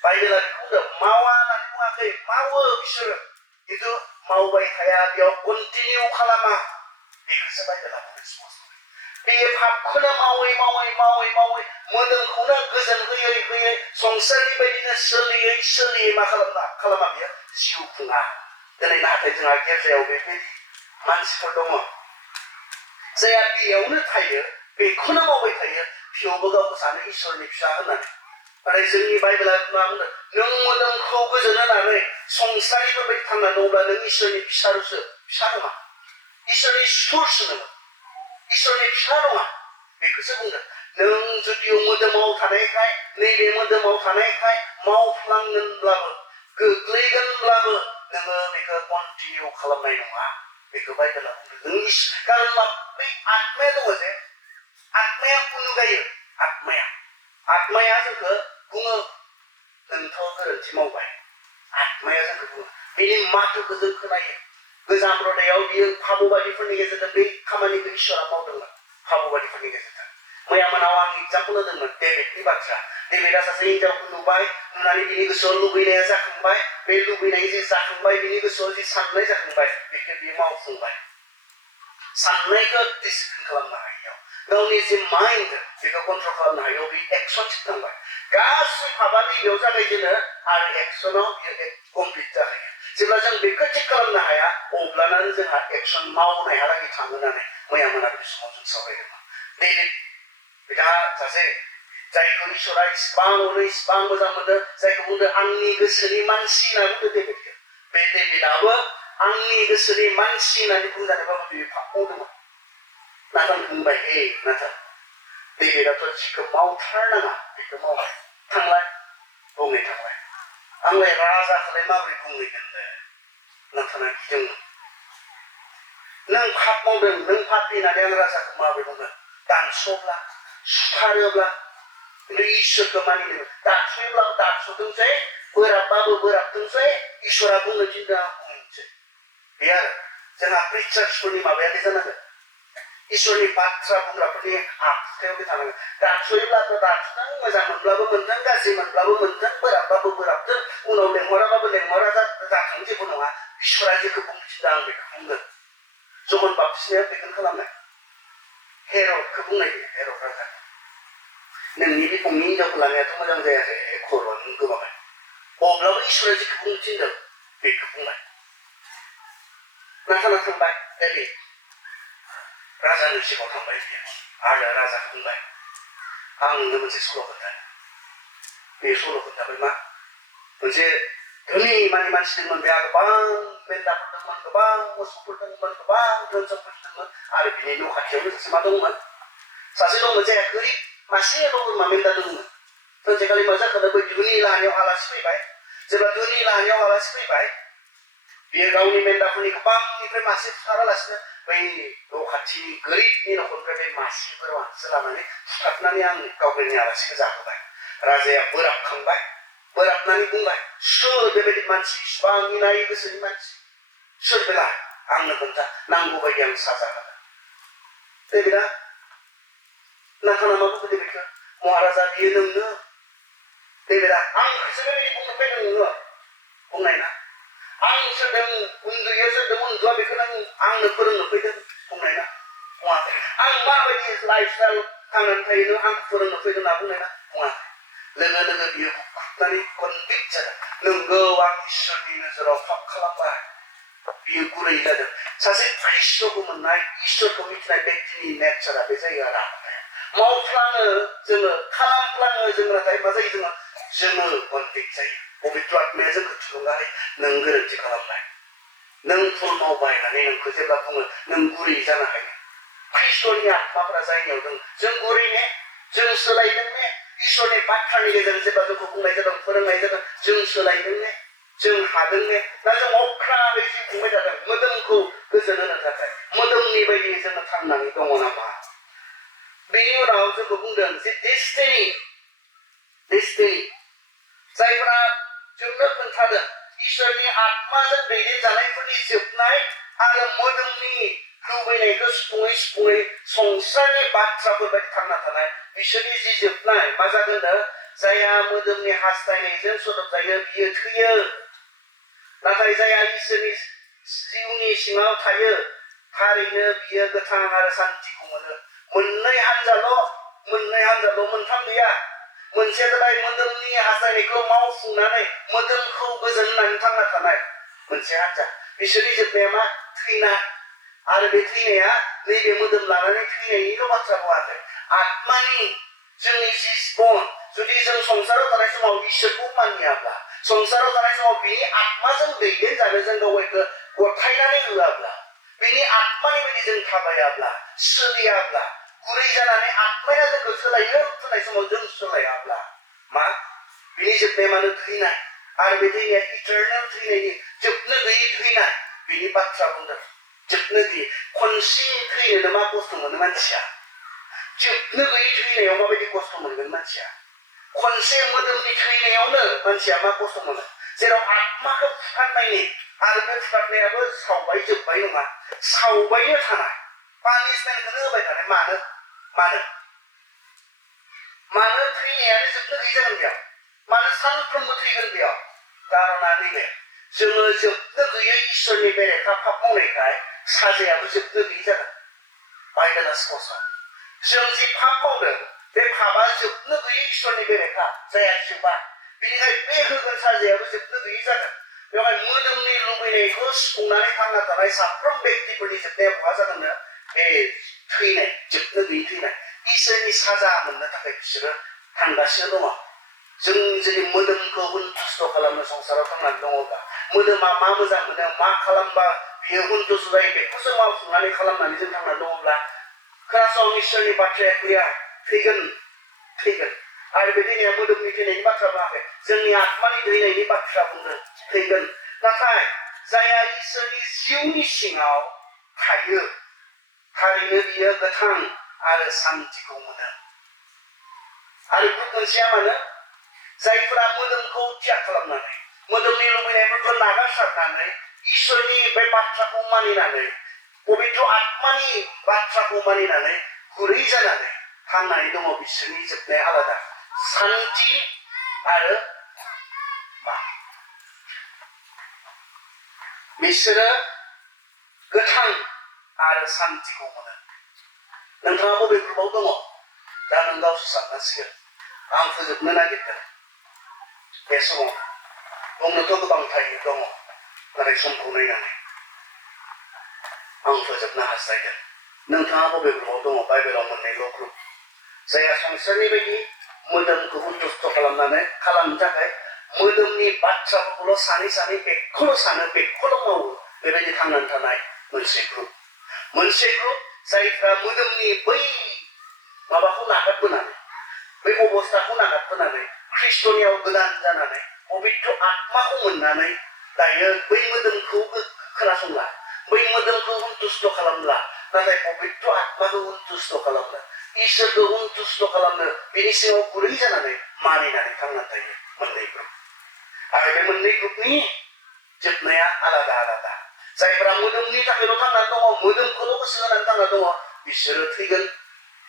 बाइबेला बेखौ बुंदों मावा होननानै बुङाखै मावो बिसोरो खिन्थु मावबाय थाया बेयाव कन्टिनिउ खालामा बेखौसो बाइबेला बुंदों बे पापखौनो मावै मोदोमखौनो गोजोन होयै संसारनि बायदिनो सोलियै मा खालामा बियो जिउ खुङा दिनै नाथाय जोंहा गेजेराव बेबायदि मानसिफोर दङ जायहा बेयावनो थायो बेखौनो मावबाय थायो थेवबो गावखौ सानो इसोरनि फिसा होननानै नाथाय जोंनि बाइबेला मा बुंदों नों मोदोमखौ गोजोन होनानै संसारिफोर बायदि थांनानै दङब्ला नों इसोरनि फिसा नङा इसोरनि सुथुरसो नङा इसोरनि फिसा नङा बेखौसो बुंदों नों जुदियाव मोदोमाव थानायखाय नैबे मोदोमाव थानायखाय मावफ्लांगोनब्लाबो गोग्लैगोनब्लाबो नोङो बेखौ कन्टिनिउ खालामनाय नङा बेखौ बाइबेला बुंदों नों खारन मा बै आत्माया दङ जे आत्माया उनुगायो आत्माया जोंखौ बुङो नोंथ' गोरोन्थि मावबाय आत्माया जोंखौ बुङो बेनि माथोखौ जों खोनायो गोजाम रदायाव बियो फाबुबादिफोरनि गेजेरजों बे खामानिखौ इसोरा मावदोंमोन फाबुबादिफोरनि गेजेरजों मैया मोनाव आं एग्जाम्पल होदोंमोन डेभिडनि बाथ्रा डेभिडा सासे हिनजावखौ नुनानै बिनि गोसोआव लुबैनाया जाखांबाय बे लुबैनाय जे जाखांबाय बिनि गोसोआव जे साननाय जाखांबाय बेखौ बियो मावफुंबाय साननायखौ डिसिप्लिन खालामनो हायियाव गावनि जे माइन्ड बेखौ कन्ट्रल खालामनो हायियाव बे एक्सनसिम थांबाय गासै पापा नैबेयाव जागायजेनो आरो एक्सनाव बियो कमप्लिट जाहैयो जेब्ला जों बेखौ थिक खालामनो हाया अब्लानो जोंहा एक्सन मावनायहालागै थाङो होननानै मैया मोनाबिलि समाव जों सावरायदोंमोन डेभिड बिथाङा सासे जायखौ इसोरा इसिबां अनो इसिबां मोजां मोनो जायखौ बुंदों आंनि गोसोनि मानसि होनना बुंदों डेभिडखौ बे डेभिडआबो आंनि गोसोनि मानसि होननानै बुंजानायबाबो बियो पाप मावदोंमोन नाथाय बुंबाय नाथाय डेभिडआथ' जिखौ मावथारनाङा बेखौ मावबाय थांलाय आंलाय राजाखौलाय माबोरै बुंहैगोन नाथाना गिदोंमोन नों पाप मावदों नों पापी होननानै आं राजाखौ माबोरै बुंगोन दानस'ब्ला सुथारोब्ला खिन्थु इसोरखौ मानिनो दानस'योब्लाबो दानस'थोंसै बोराबथोंसै इसोरा बुंनो थिनदों आं बुंनोसै बे आरो जोंहा प्रिचार्सफोरनि माबाया बे जानांगोन इसोरनि बाथ्रा बुंग्राफोरनि आखुथायाव बे थानांगोन दानस'योब्लाबो दानस'थों मोजां मोनब्लाबो मोनथों गाज्रि मोनब्लाबो मोनथों बोराबबाबो बोराबथों उनाव लेंहराबाबो लेंहरा जाथों जेबो नङा इसोरा जेखौ बुंनो थिनदों आं बेखौ बुंगोन जहन बाप्तिस्माया बेखौनो खालामनाय हेरदखौ बुंनाय हेरद राजा नोंनि बे फंनि हिनजावखौ लानायाथ' मोजां जायाखै खर'आ नों गोमाबाय अब्लाबो इसोरा जेखौ बुंनो थिनदों बेखौ बुंनाय नाथाय नाथाना थांबाय डेभिड राजानि सिगाङाव थांबाय बियो आरो राजाखौ बुंबाय आं नोंनो मोनसे सल' खोन्थानो बे सल' खोन्थाबाय मा मोनसे धोनि मानसि दंमोन बेहा गोबां मेन्दाफोर दंमोन गोबां मोसौफोर दंमोन गोबां धोन सम्पति दंमोन आरो बिनि न' खाथियावनो सासे मा दंमोन सासे दंमोन जायहा गोरिब मासेल' बोरमा मेन्दा दंमोन सानसेखालि मा जाखो बै धोनि लाहानियाव आलासि फैबाय जेब्ला धोनि लाहानियाव आलासि फैबाय बियो गावनि मेन्दाफोरनि गोबांनिफ्राय मासे फुथारालासिनो बै न' खाथिनि गोरिबनि न'खरनिफ्राय बे मासे बोरमासो लानानै फुथारनानै आं गावनि आलासिखौ जाहोबाय राजाया बोराबखांबाय बोराबनानै बुंबाय सोर बेबायदि मानसि इसिबां इनाय गोसोनि मानसि सोर बेला आंनो खोन्था नांगौ बायदि आं साजा होगोन डेभिडआ नाथाना मा बुंखो डेभिडखौ महाराजा बियो नोंनो डेभिडआ आंखौसो बेबायदि बुंनो फैदों नोङो बुंनाय ना आं सोरदों उन्दुयो सोरदों उन्दुआ बेखौ नों आंनो फोरोंनो फैदों बुंनाय ना बुङाखै आं माबायदि लाइफ स्टाइल थांनानै थायो नों आंखौ फोरोंनो फैदों होनना बुंनाय ना बुङाखै लोगो लोगो बियो हुख्रुबनानै कनभिक्ट जादों नोंगौ आं इसोरनि नोजोराव फाफ खालामबाय बियो गुरै जादों सासे ख्रिस्ट'खौ मोननाय इसोरखौ मिथिनाय व्यक्तिनि नेचारा बे जायो आरो आखुथाया मावफ्लाङो जोङो खालामफ्लाङो जों नाथाय मा जायो जोङो कनभिक्ट जायो पबित्र आत्माया जोंखौ थुलुंगा होयो नों गोरोन्थि खालामबाय नों भुल मावबाय होननानै नोंखौ जेब्ला बुङो नों गुरै जानो हायो ख्रिस्ट'नि आत्माफोरा जायनियाव दं जों गुरै ने जों सोलायदों ने इसोरनि बाथ्रानि गेजेरजों जेब्ला जोंखौ बुंनाय जादों फोरोंनाय जादों जों सोलायदों ने जों हादों ने ना जों अख्राङै जिउ खुंबाय थादों मोदोमखौ गोजोन होनो थाखाय मोदोमनि बायदि जोङो थांनानै दङ नामा बेनि उनाव जोंखौ बुंदों जे डेस्टिनि जायफोरा जोंनो खोन्थादों इसोरनि आत्माजों दैदेनजानायफोरनि जोबनाय आरो मोदोमनि लुबैनायखौ सुफुङै संसारनि बाथ्राफोर बायदि थांना थानाय बिसोरनि जि जोबनाय मा जागोन जायहा मोदोमनि हास्थायनायजों सदब जायो बियो थैयो नाथाय जायहा इसोरनि जिउनि सिङाव थायो थारैनो बियो गोथां आरो सान्थिखौ मोनो मोननै हानजाल' मोनथाम गैया मोनसेया जाबाय मोदोमनि हास्थायनायखौ मावफुंनानै मोदोमखौ गोजोन होनानै थांना थानाय मोनसे हानजा बिसोरनि जोबनाया मा थैनाय आरो बे थैनाया नैबे मोदोम लानानै थैनायनिल' बाथ्रा बुङाखै आत्मानि जोंनि जि जिबन जुदि जों संसाराव थानाय समाव इसोरखौ मानियाब्ला संसाराव थानाय समाव बिनि आत्माजों दैदेनजानो जों गावखौ गथायनानै होआब्ला बिनि आत्मानि बायदि जों थाबायाब्ला सोलियाब्ला गुरै जानानै आत्माया जोंखौ सोलायनो होनाय समाव जों सोलायाब्ला मा बिनि जोबनाया मानो थैनाय आरो बे थैनाया इटारनेल थैनायनि जोबनो गैयै थैनाय बिनि बाथ्रा बुंदों जोबनो गैयै खनसे थैनोनो मा खस्थ' मोनो मानसिया जोबनो गैयै थैनायाव माबायदि खस्थ' मोनगोन मानसिया खनसे मोदोमनि थैनायावनो मानसिया मा खस्थ' मोनो जेराव आत्माखौ फुथारनायनि आरो बे फुथारनायाबो सावबाय जोब्बाय नङा सावबायनो थानाय पानिशमेन्टखौनो होबाय थानाय मानो थैनायानो जोबनो गैयै जागोन बेयाव मानो सानफ्रोमबो थैगोन बेयाव कारना नैबे जोङो जोबनो गैयै इसोरनि बेरेखा पाप मावनायखाय साजायाबो जोबनो गैयै जागोन बाइबेला स्पष्ट जों जि पाप मावदों बे पापआ जोबनो गैयै इसोरनि बेरेखा जाया जोबा बेनिखायनो बे होगोन साजायाबो जोबनो गैयै जागोन बेवहाय मोदोमनि लुबैनायखौ सुफुंनानै थांना थानाय साफ्रोम व्यक्तिफोरनि जोबनाया बहा जागोननो बे थैनाय जोबनो गैयै थैनाय इसोरनि साजा मोननो थाखाय बिसोरो थांगासिनो दङ जों जुदि मोदोमखौ हुनथुस्थ' खालामनो संसाराव थांनानै दङब्ला मोदोमा मा मोजां मोनो मा खालामबा बियो हुनथुस्थ' जायो बेखौसो मावफुंनानै खालामनानै जों थांनानै दङब्ला खोनासं इसोरनि बाथ्राया गैया थैगोन आरो बे थैनाया मोदोमनि थैनायनि बाथ्रा बुङाखै जोंनि आत्मानि थैनायनि बाथ्रा बुंदों थैगोन नाथाय जायहा इसोरनि जिउनि सिङाव थायो थारैनो बियो गोथां आरो सान्थिखौ मोनो आरो गुबुन मोनसेया मानो जायफोरा मोदोमखौ त्याग खालामनानै मोदोमनि लुबैनायफोरखौ नागारसारनानै इसोरनि बे बाथ्राखौ मानिनानै पबित्र आत्मानि बाथ्राखौ मानिनानै गुरै जानानै थांनानै दङ बिसोरनि जोबनाया आलादा सान्थि आरो मा बिसोरो गोथां आरो सान्थिखौ मोनो नोंथाङा बबे ग्रुपआव दङ दा नों गावसो साननांसिगोन आं फोजोबनो नागिरदों बे समाव बुंनोथ' गोबां थायो दङ नाथाय समखौ नायनानै आं फोजोबनो हास्थायदों नोंथाङा बबे ग्रुपआव दङ बाइबेलाव मोननैल' ग्रुप जायहा संसारनि बायदि मोदोमखौ सन्तुष्ट खालामनो थाखाय मोदोमनि बाथ्राफोरखौल' सानै बेखौल' सानो बेखौल' मावो बेबायदि थांनानै थानाय मोनसे ग्रुप जायफ्रा मोदोमनि बै माबाखौ नागारबोनानै बै अबस्थाखौ नागारबोनानै ख्रिस्टनियाव गोदान जानानै पबित्र आत्माखौ मोननानै दायो बै मोदोमखौ खोनासंला बै मोदोमखौ सन्तुष्ट खालामला नाथाय पबित्र आत्माखौ सन्तुष्ट खालामनो इसोरखौ सन्तुष्ट खालामनो बिनि सिङाव गुरै जानानै मानिनानै थांनानै थायो मोननै ग्रुप आरो बे मोननै ग्रुपनि जोबनाया आलादा जायफ्रा मोदोमनि थाखायल' थांनानै दङ मोदोमखौल' गोसो होनानै थांनानै दङ बिसोरो थैगोन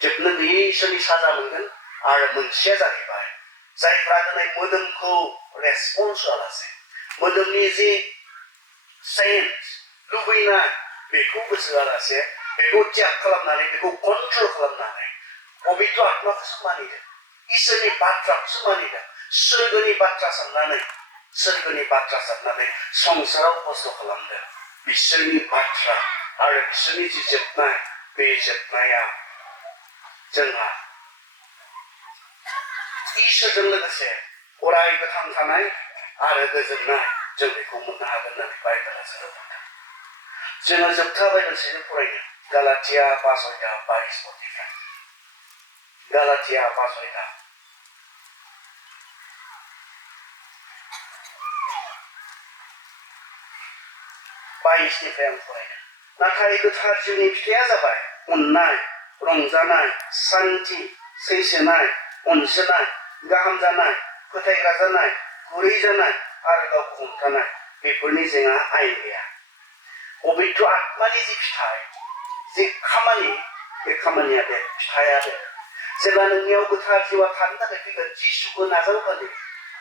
जोबनो गैयै इसोरनि साजा मोनगोन आरो मोनसेया जाहैबाय जायफ्रा दिनै मोदोमखौ रेसपन्स होआलासे मोदोमनि जि सेन्स लुबैनाय बेखौ गोसो होआलासे बेखौ त्याग खालामनानै बेखौ कन्ट्रल खालामनानै पबित्र आत्माखौसो मानिदों इसोरनि बाथ्राखौसो मानिदों सोरगोनि बाथ्रा साननानै संसाराव खस्थ' खालामदों बिसोरनि बाथ्रा आरो बिसोरनि जि जोबनाय बे जोबनाया जोंहा इसोरजों लोगोसे अरायबो थांनाय आरो गोजोननाय जों बेखौ मोननो हागोन होननानै बाइबेला जोंनो बुंदों जोङो जोबथा बाइबेलसिम फरायदों गालातिया 5:22 गालातिया 5:22 22निफ्राय आं फरायदों नाथाय गोथार जिउनि फिथाइया जाबाय अननाय रंजानाय सान्थि सैसोनाय अनसोनाय गाहाम जानाय फोथायग्रा जानाय गुरै जानाय आरो गावखौ हमथानाय बेफोरनि जोंहा आयेन गैया पबित्र आत्मानि जि फिथाइ जि खामानि बे खामानिया बे फिथाइया बे जेब्ला नोंनियाव गोथार जिउआ थानो थाखाय फैगोन जिसुखौ नाजावगोन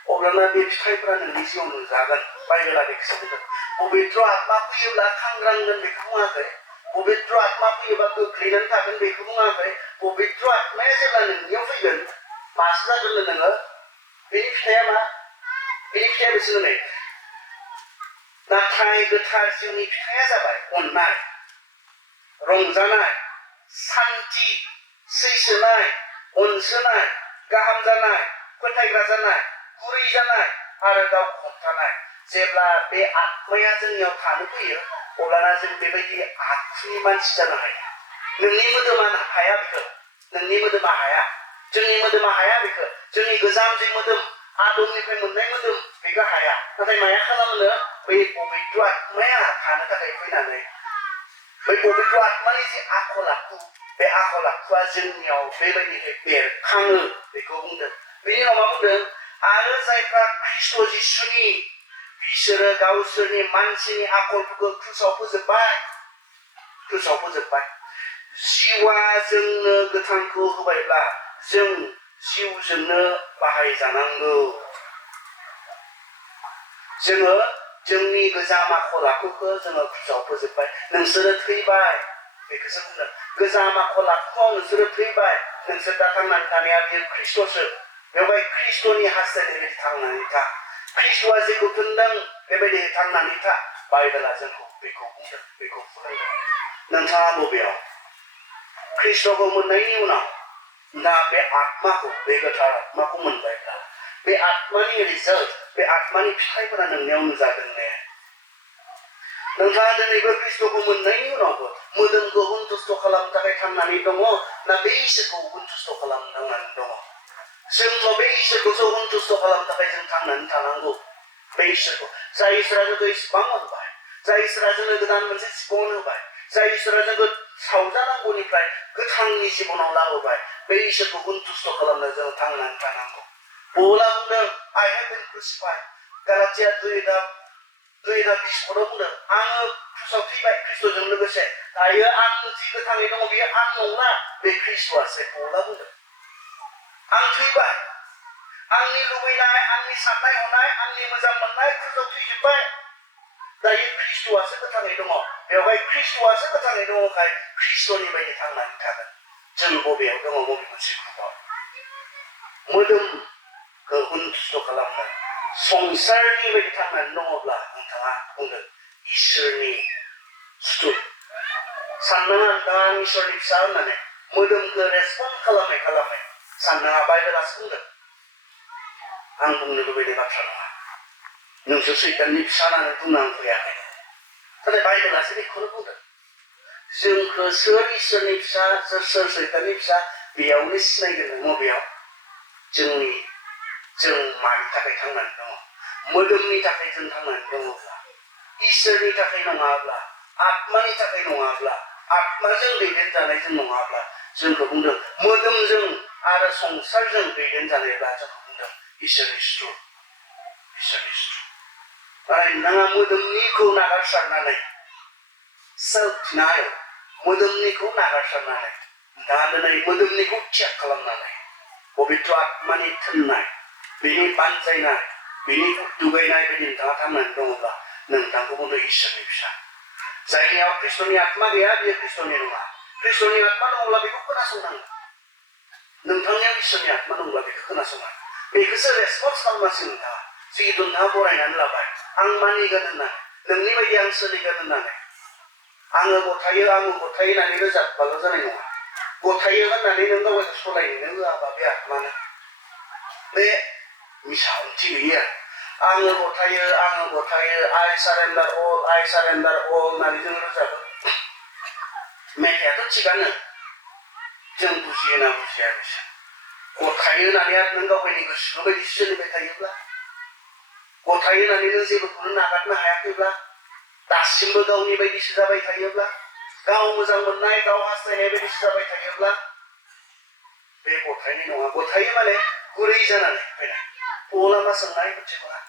अब्लाना बे फिथाइफोरा नोंनि जिउआव नुजागोन बाइबेला बेखौसो बुंदों पबित्र आत्मा फैयोब्ला खांग्रांगोन बेखौ बुङाखै पबित्र आत्मा फैयोब्ला गोग्लैनानै थागोन बेखौ बुङाखै पबित्र आत्माया जेब्ला नोंनियाव फैगोन मासो जागोन नोङो बेनि फिथाइया मा बेनि फिथाइया बिसोर नै नाथाय गोथार जिउनि फिथाइया जाबाय अननाय रंजानाय सान्थि सैसोनाय अनसोनाय गाहाम जानाय फोथायग्रा जानाय गुरै जानाय आरो गावखौ हमथानाय जेब्ला बे आत्माया जोंनियाव थानो फैयो अब्लाना जों बेबायदि आखुनि मानसि जानो हायो नोंनि मोदोमा हाया बेखौ नोंनि मोदोमा हाया जोंनि मोदोमा हाया बेखौ जोंनि गोजाम जे मोदोम आदमनिफ्राय मोननाय मोदोम बेखौ हाया नाथाय माया खालामनो बै पबित्र आत्माया थानो थाखाय फैनानै बै पबित्र आत्मानि जि आखल आखु बे आखल आखुआ जोंनियाव बेबायदिहाय बेरखाङो बेखौ बुंदों बेनि उनाव मा बुंदों आरो जायफ्रा ख्रिस्ट जिसुनि बिसोरो गावसोरनि मानसिनि आखलफोरखौ क्रुसाव फोजोबबाय जिउआ जोंनो गोथांखौ होबायब्ला जों जिउजोंनो बाहायजानांगौ जोङो जोंनि गोजाम आखल आखुखौ जोङो क्रुसाव फोजोबबाय नोंसोरो थैबाय बेखौसो बुंदों गोजाम आखल आखुआव नोंसोरो थैबाय नोंसोर दा थांनानै थानाया बेयो ख्रिस्टसो बेवहाय ख्रिस्टनि हास्थायनाय बायदि थांनानै था ख्रिस्टआ जेखौ दोनदों बेबायदि थांनानै था बाइबेला जोंखौ बेखौ बुंदों बेखौ फोरोंदों नोंथाङा बबेयाव ख्रिस्टखौ मोननायनि उनाव दा बे आत्माखौ बे गोथार आत्माखौ मोनबायब्ला बे आत्मानि रिजाल्ट बे आत्मानि फिथाइफोरा नोंनियाव नुजादों ने नोंथाङा दिनैबो ख्रिस्टखौ मोननायनि उनावबो मोदोमखौ सन्तुष्ट खालामनो थाखाय थांनानै दङ ना बे इसोरखौ सन्तुष्ट खालामनानै दङ जोंथ' बे इसोरखौसो सन्तुष्ट खालामनो थाखाय जों थांनानै थानांगौ बे इसोरखौ जाय इसोरा जोंखौ इसेबां अनबाय जाय इसोरा जोंनो गोदान मोनसे जिबन होबाय जाय इसोरा जोंखौ सावजानांगौनिफ्राय गोथांनि जिबनाव लाबोबाय बे इसोरखौ सन्तुष्ट खालामनो जों थांनानै थानांगौ पौला बुंदों I have been crucified गालातिया 2:20 बुंदों आङो क्रुसाव थैबाय ख्रिस्टजों लोगोसे दायो आं जि गोथाङै दङ बेयो आं नंला बे ख्रिस्टआसो पौला बुंदों आं थैबाय आंनि लुबैनाय आंनि साननाय हनाय आंनि मोजां मोननाय क्रुसाव थैजोब्बाय दायो ख्रिस्टआसो गोथाङै दङ बेवहाय ख्रिस्टआसो गोथाङै दङखाय ख्रिस्टनि बायदि थांनानै थागोन जों बबेयाव दङ बबे मोनसे ग्रुपआव मोदोमखौ सन्तुष्ट खालामनो संसारनि बायदि थांनानै दङब्ला नोंथाङा बुंदों इसोरनि सुथुर साननाङा नोंथाङा इसोरनि फिसा होननानै मोदोमखौ रेसपन्ड खालामै साननाङा बाइबेलासो बुंदों आं बुंनो लुबैनाय बाथ्रा नङा नोंसोर सैताननि फिसा होननानै बुंनो आं फैयाखै नाथाय बाइबेलासो बेखौनो बुंदों जोंखौ सोर इसोरनि फिसा सोर सैताननि फिसा बेयावनो सिनायगोन नों बबेयाव जों मानि थाखाय थांनानै दङ मोदोमनि थाखाय जों थांनानै दङब्ला इसोरनि थाखाय नङाब्ला आत्मानि थाखाय नङाब्ला आत्माजों दैदेनजानाय जों नङाब्ला जोंखौ बुंदों मोदोमजों आरो संसारजों दैदेनजानायब्ला जोंखौ बुंदों इसोरनि सुथुर नाथाय नोंथाङा मोदोमनिखौ नागारसारनानै सेल्फ डिनायल मोदोमनिखौ नागारसारनानै नोंथाङा दिनै मोदोमनिखौ त्याग खालामनानै पबित्र आत्मानि थोननाय बेनि बानजायनाय बेनि दुगैनाय बायदि नोंथाङा थांनानै दङब्ला नोंथांखौ बुंदों इसोरनि फिसा जायनियाव ख्रिस्ट'नि आत्मा गैया बेयो ख्रिस्ट'नि नङा ख्रिस्ट'नि आत्मा दङब्ला बेखौ खोनासंनांगोन नोंथांनियाव इसोरनि आत्मा दङब्ला बेखौ खोनासंनांगोन बेखौसो रेसपन्स खालामगासिनो नोंथाङा जिहेतु नोंथाङा बरायनानै लाबाय आं मानिगोन होननानै नोंनि बायदि आं सोलिगोन होननानै आङो गथायो होननानै रोजाबबाल' जानाय नङा गथायो होननानै नों गावखौ सलायनो होआबा बे आत्मानो बे मिसा ओंथि गैया आङो गथायो आइ सारेन्डार अल होननानै जों रोजाबो मेथाइयाथ' थिगानो जों बुजियो ना बुजिया बिसोर गथायो होननानै आरो नों गावनि गोसो बायदि सोलिबाय थायोब्ला गथायो होननानै नों जेबोखौनो नागारनो हायाखैब्ला दासिमबो गावनि बायदिसो जाबाय थायोब्ला गाव मोजां मोननाय गाव हास्थायनाय बायदिसो जाबाय थायोब्ला बे गथायनाय नङा गथायो माने गुरै जानानै फैनाय पौला मा सोंनाय मिथिगौना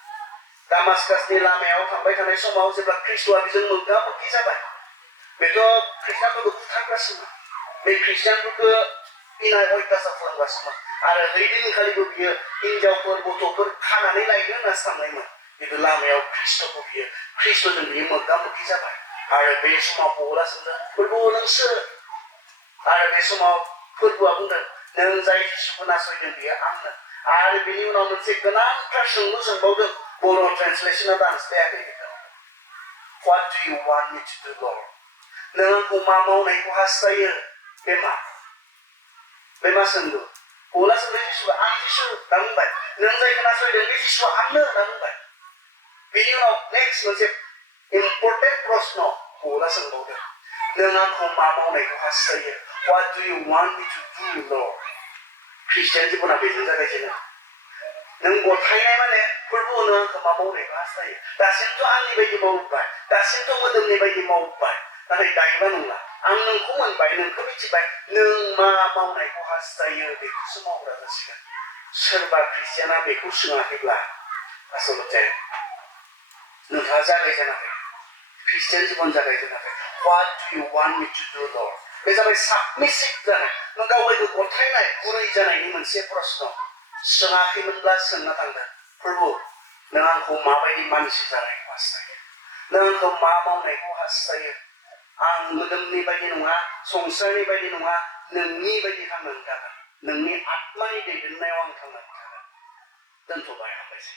दामास्कासनि लामायाव थांबाय थानाय समाव जेब्ला ख्रिस्ट'आ बेजों मोगा मोगि जाबाय बेथ' ख्रिस्टानफोरखौ बुथारगासिनो बे ख्रिस्टानफोरखौ इनाय अयथासार खालामगासिनो आरो हैदिनखालिबो बियो हिनजावफोर गथ'फोर खानानै लायनो होननासो थांनायमोन खिन्थु लामायाव ख्रिस्ट'जों बियो मोगा मोगि जाबाय आरो बे समाव पौला सोंदों फोरबु नों सोर आरो बे समाव फोरबुआ बुंदों नों जाय जिसुखौ नासयदों बियो आंनो आरो बिनि उनाव मोनसे गोनांथार सोंलु सोंबावदों बर' ट्रेन्सलेसना दानस्लायाखै बेखौ What do you want me to do, Lord? नों आंखौ मा मावनायखौ हास्थायो बे मा सोंलु पौला सोंदों जिसुआ आं जिसु होनना बुंबाय नों जायखौ नासयदों बे जिसुआ आंनो होनना बुंबाय बिनि उनाव नेक्स्ट मोनसे इम्पर्टेन्ट प्रश्न पौला सोंबावदों नों आंखौ मा मावनायखौ हास्थायो What do you want me to do, Lord? Christian जिबना बेजों जागायजेनो नों गथायनाय माने फोरबु नों आंखौ मा मावनायखौ हास्थायो दासिमथ' आंनि बायदि मावबाय दासिमथ' मोदोमनि बायदि मावबाय नाथाय दायोबा नंला आं नोंखौ मोनबाय नोंखौ मिथिबाय नों मा मावनायखौ हास्थायो बेखौसो मावग्रा जासिगोन सोरबा ख्रिस्टियाना बेखौ सोङाखैब्ला आसलते नोंथाङा जागायजेनाखै ख्रिस्टियान जिबन जागायजेनाखै What do you want me to do, Lord? बे जाबाय साबमिसिभ जानाय नों गावबायखौ गथायनाय गुरै जानायनि मोनसे प्रश्न सोङाखैमोनब्ला सोंना थांदों फोरबु नों आंखौ माबायदि मानसि जानायखौ हास्थायो नों आंखौ मा मावनायखौ हास्थायो आं मोदोमनि बायदि नङा संसारनि बायदि नङा नोंनि बायदि थांनानै थागोन नोंनि आत्मानि दैदेननायाव आं थांनानै थागोन दोनथ'बाय हामबायसै